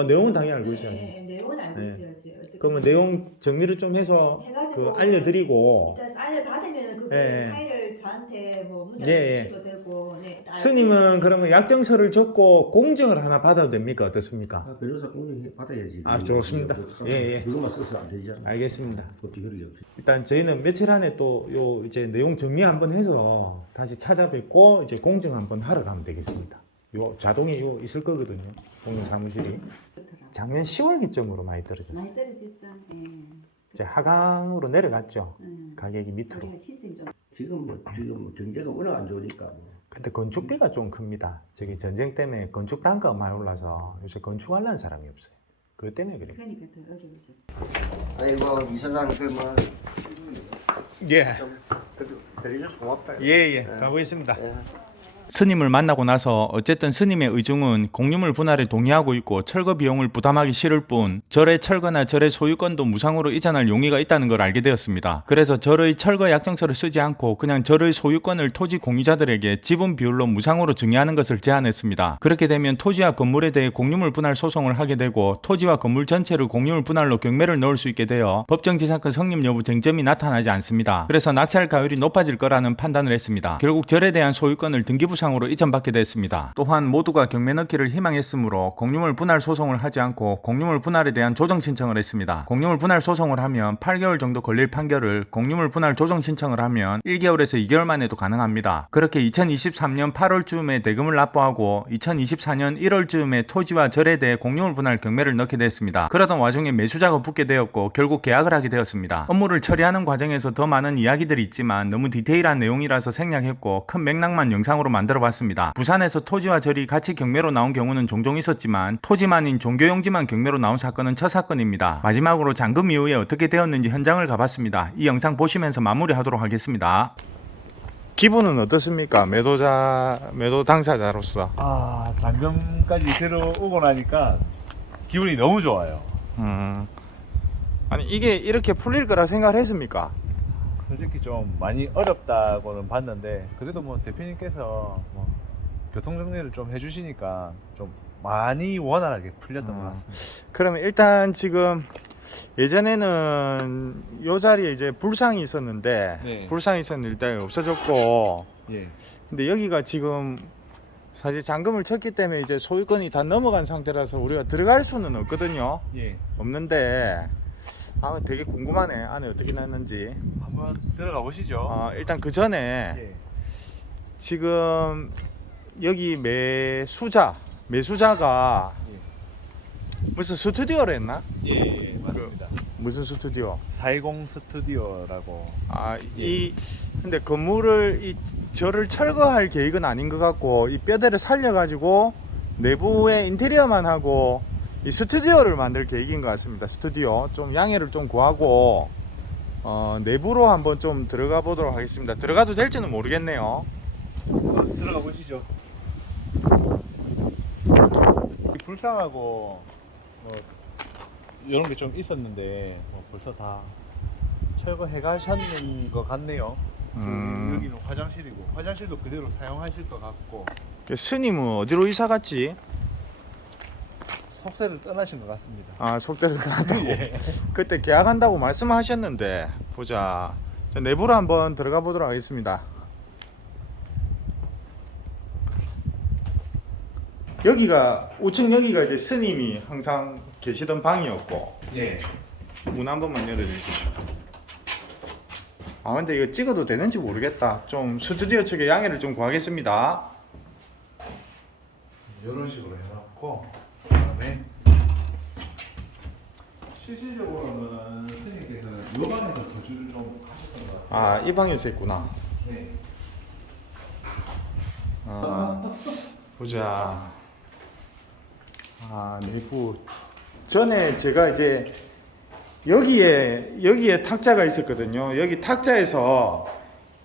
내용은 당연히 알고 있어야죠. 내용은 알고 네. 있어야지. 어떻게 그러면 내용 정리를 좀 해서 해가지고 알려드리고 일단 쌀을 받으면 그 예. 파일을 저한테 뭐 문자 예, 주시도 되고 네, 스님은 그러면 약정서를 적고 공증을 하나 받아도 됩니까? 어떻습니까? 변호사 공증 받아야지. 아, 좋습니다. 예, 예. 그것만 써서 안 되잖아. 알겠습니다. 그것도 효력이 없어. 일단 저희는 며칠 안에 또 요 이제 내용 정리 한번 해서 다시 찾아뵙고 이제 공증 한번 하러 가면 되겠습니다. 요 자동이 요 있을 거거든요. 공증 사무실이 작년 10월 기점으로 많이 떨어졌어요. 많이 떨어졌죠. 예. 이제 하강으로 내려갔죠. 음. 가격이 밑으로. 우리가 시즌 좀 지금 경제가 워낙 안 좋으니까. 근데 건축비가 좀 큽니다. 저기 전쟁 때문에 건축 단가가 많이 올라서 요새 건축하려는 사람이 없어요. 그것 때문에 그래요. 그러니까 더 어려워졌죠. 아이고 이사장 그뭐 예. 그래도 대리줘서 고맙다. 예. 가보겠습니다. 예. 스님을 만나고 나서 어쨌든 스님의 의중은 공유물 분할에 동의하고 있고 철거 비용을 부담하기 싫을 뿐 절의 철거나 절의 소유권도 무상으로 이전할 용의가 있다는 걸 알게 되었습니다. 그래서 절의 철거 약정서를 쓰지 않고 그냥 절의 소유권을 토지 공유자들에게 지분 비율로 무상으로 증여하는 것을 제안했습니다. 그렇게 되면 토지와 건물에 대해 공유물 분할 소송을 하게 되고 토지와 건물 전체를 공유물 분할로 경매를 넣을 수 있게 되어 법정지상권 성립 여부 쟁점이 나타나지 않습니다. 그래서 낙찰 가율이 높아질 거라는 판단을 했습니다. 결국 절에 대한 소유권을 등기부상으로 이전받게 됐습니다. 또한 모두가 경매 넣기를 희망했으므로 공유물 분할 소송을 하지 않고 공유물 분할에 대한 조정 신청을 했습니다. 공유물 분할 소송을 하면 8개월 정도 걸릴 판결을 공유물 분할 조정 신청을 하면 1개월에서 2개월 만에도 가능합니다. 그렇게 2023년 8월쯤에 대금을 납부하고 2024년 1월쯤에 토지와 절에 대해 공유물 분할 경매를 넣게 됐습니다. 그러던 와중에 매수자가 붙게 되었고 결국 계약을 하게 되었습니다. 업무를 처리하는 과정에서 더 많은 이야기들이 있지만 너무 디테일한 내용이라서 생략했고 큰 맥락만 영상으로 만들어봤습니다. 부산에서 토지와 절이 같이 경매로 나온 경우는 종종 있었지만 토지만인 종교용지만 경매로 나온 사건은 첫 사건입니다. 마지막으로 잔금 이후에 어떻게 되었는지 현장을 가봤습니다. 이 영상 보시면서 마무리하도록 하겠습니다. 기분은 어떻습니까? 매도 당사자로서. 아, 잔금까지 들어오고 나니까 기분이 너무 좋아요. 아니 이게 이렇게 풀릴 거라 생각을 했습니까? 솔직히 좀 많이 어렵다고는 봤는데 그래도 뭐 대표님께서 뭐 교통 정리를 좀 해주시니까 좀 많이 원활하게 풀렸던 것 같습니다. 그러면 일단 지금 예전에는 요 자리에 이제 불상이 있었는데 네. 불상이 있었는데 일단 없어졌고 예. 근데 여기가 지금 사실 잔금을 쳤기 때문에 이제 소유권이 다 넘어간 상태라서 우리가 들어갈 수는 없거든요. 예. 없는데 아 되게 궁금하네. 안에 어떻게 났는지. 한번 들어가 보시죠. 일단 그 전에 예. 지금 여기 매수자가 무슨 스튜디오를 했나? 예, 맞습니다. 무슨 스튜디오? 420 스튜디오라고. 근데 건물을 절을 철거할 계획은 아닌 것 같고 이 뼈대를 살려가지고 내부에 인테리어만 하고 이 스튜디오를 만들 계획인 것 같습니다. 스튜디오 좀 양해를 좀 구하고 내부로 한번 좀 들어가 보도록 하겠습니다. 들어가도 될지는 모르겠네요. 한번 들어가 보시죠. 불쌍하고 이런 게 좀 있었는데 벌써 다 철거해 가셨는 것 같네요. 여기는 화장실이고 화장실도 그대로 사용하실 것 같고 스님은 어디로 이사 갔지? 속세를 떠나신 것 같습니다. 아 속대를 떠났다고. 예. 그때 계약한다고 말씀하셨는데 보자. 자, 내부로 한번 들어가 보도록 하겠습니다. 여기가 5층 여기가 이제 스님이 항상 계시던 방이었고 예. 문 한 번만 열어주시죠. 아 근데 이거 찍어도 되는지 모르겠다. 좀 스튜디오 측에 양해를 좀 구하겠습니다. 이런 식으로 해놓고 그다음에 실질적으로는 스님께서는 이 방에서 거주를 좀 하셨던 것 같아요. 아 이 방에서 했구나. 네. 보자. 내부 전에 제가 이제 여기에 탁자가 있었거든요. 여기 탁자에서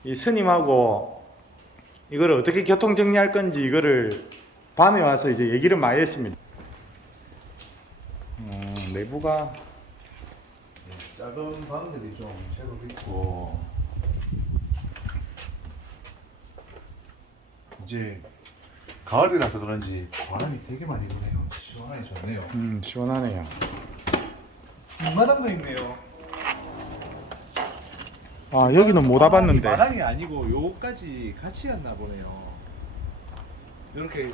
이 스님하고 이거를 어떻게 교통 정리할 건지 이거를 밤에 와서 이제 얘기를 많이 했습니다. 내부가 작은 방들이 좀 제법 있고 이제 가을이라서 그런지 바람이 되게 많이 부네요. 시원하게 좋네요. 시원하네요. 마당도 있네요. 아 여기는 못 와봤는데. 마당이 아니고 요까지 같이 갔나 보네요. 이렇게 이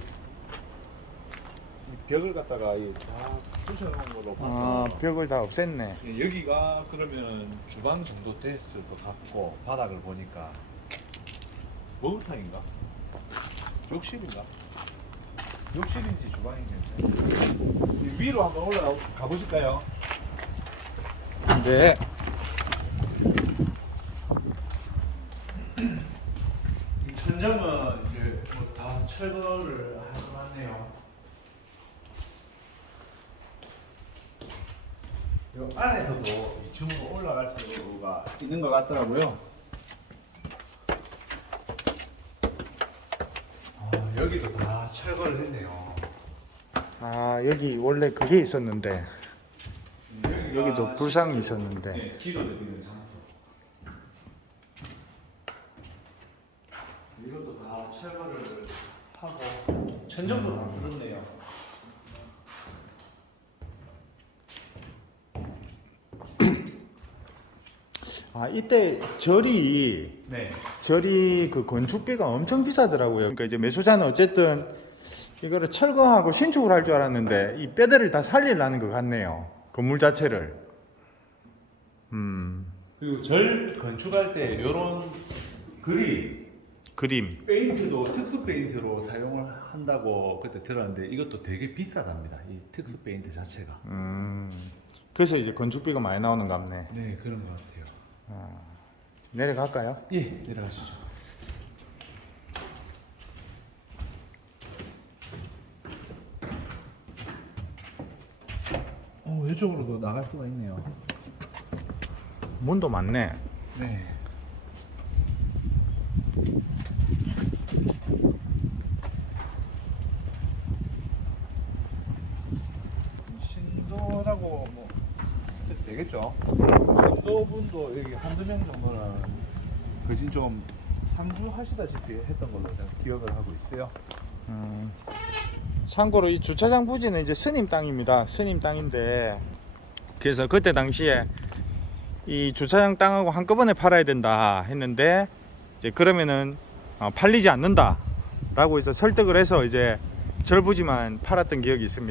벽을 갖다가 다 부셔놓은 걸로 아, 봐서 벽을 다 없앴네. 예, 여기가 그러면 주방 정도 됐을 것 같고 바닥을 보니까 목욕탕인가? 욕실인가? 욕실인지 주방인지 위로 한번 올라가 보실까요? 네. 이 천장은 이제 뭐다 철거를 하네요. 이 안에서도 2층으로 올라갈 수가 있는 것 같더라고요. 여기도 다 철거를 했네요. 아, 여기 원래 그게 있었는데. 여기도 여기가 불상이 있었는데. 네, 기도드리는 장소. 이것도 다 철거를 하고 천정도 다 그렇네요. 아, 이때 절이 네. 그 건축비가 엄청 비싸더라고요. 그러니까 이제 매수자는 어쨌든 이거를 철거하고 신축을 할 줄 알았는데 이 뼈대를 다 살리려는 것 같네요. 건물 자체를. 그리고 절 건축할 때 이런 그림. 페인트도 특수 페인트로 사용을 한다고 그때 들었는데 이것도 되게 비싸답니다. 이 특수 페인트 자체가. 그래서 이제 건축비가 많이 나오는 것 같네. 네, 그런 것 같아요. 내려갈까요? 예, 내려가시죠. 이쪽으로도 나갈 수가 있네요. 문도 많네. 네. 신도라고 뭐 되겠죠. 신도분도 여기 한두 명 정도는 그진 좀 상주하시다시피 했던 걸로 제가 기억을 하고 있어요. 참고로 이 주차장 부지는 이제 스님 땅입니다. 스님 땅인데 그래서 그때 당시에 이 주차장 땅하고 한꺼번에 팔아야 된다 했는데 이제 그러면은 팔리지 않는다 라고 해서 설득을 해서 이제 절 부지만 팔았던 기억이 있습니다.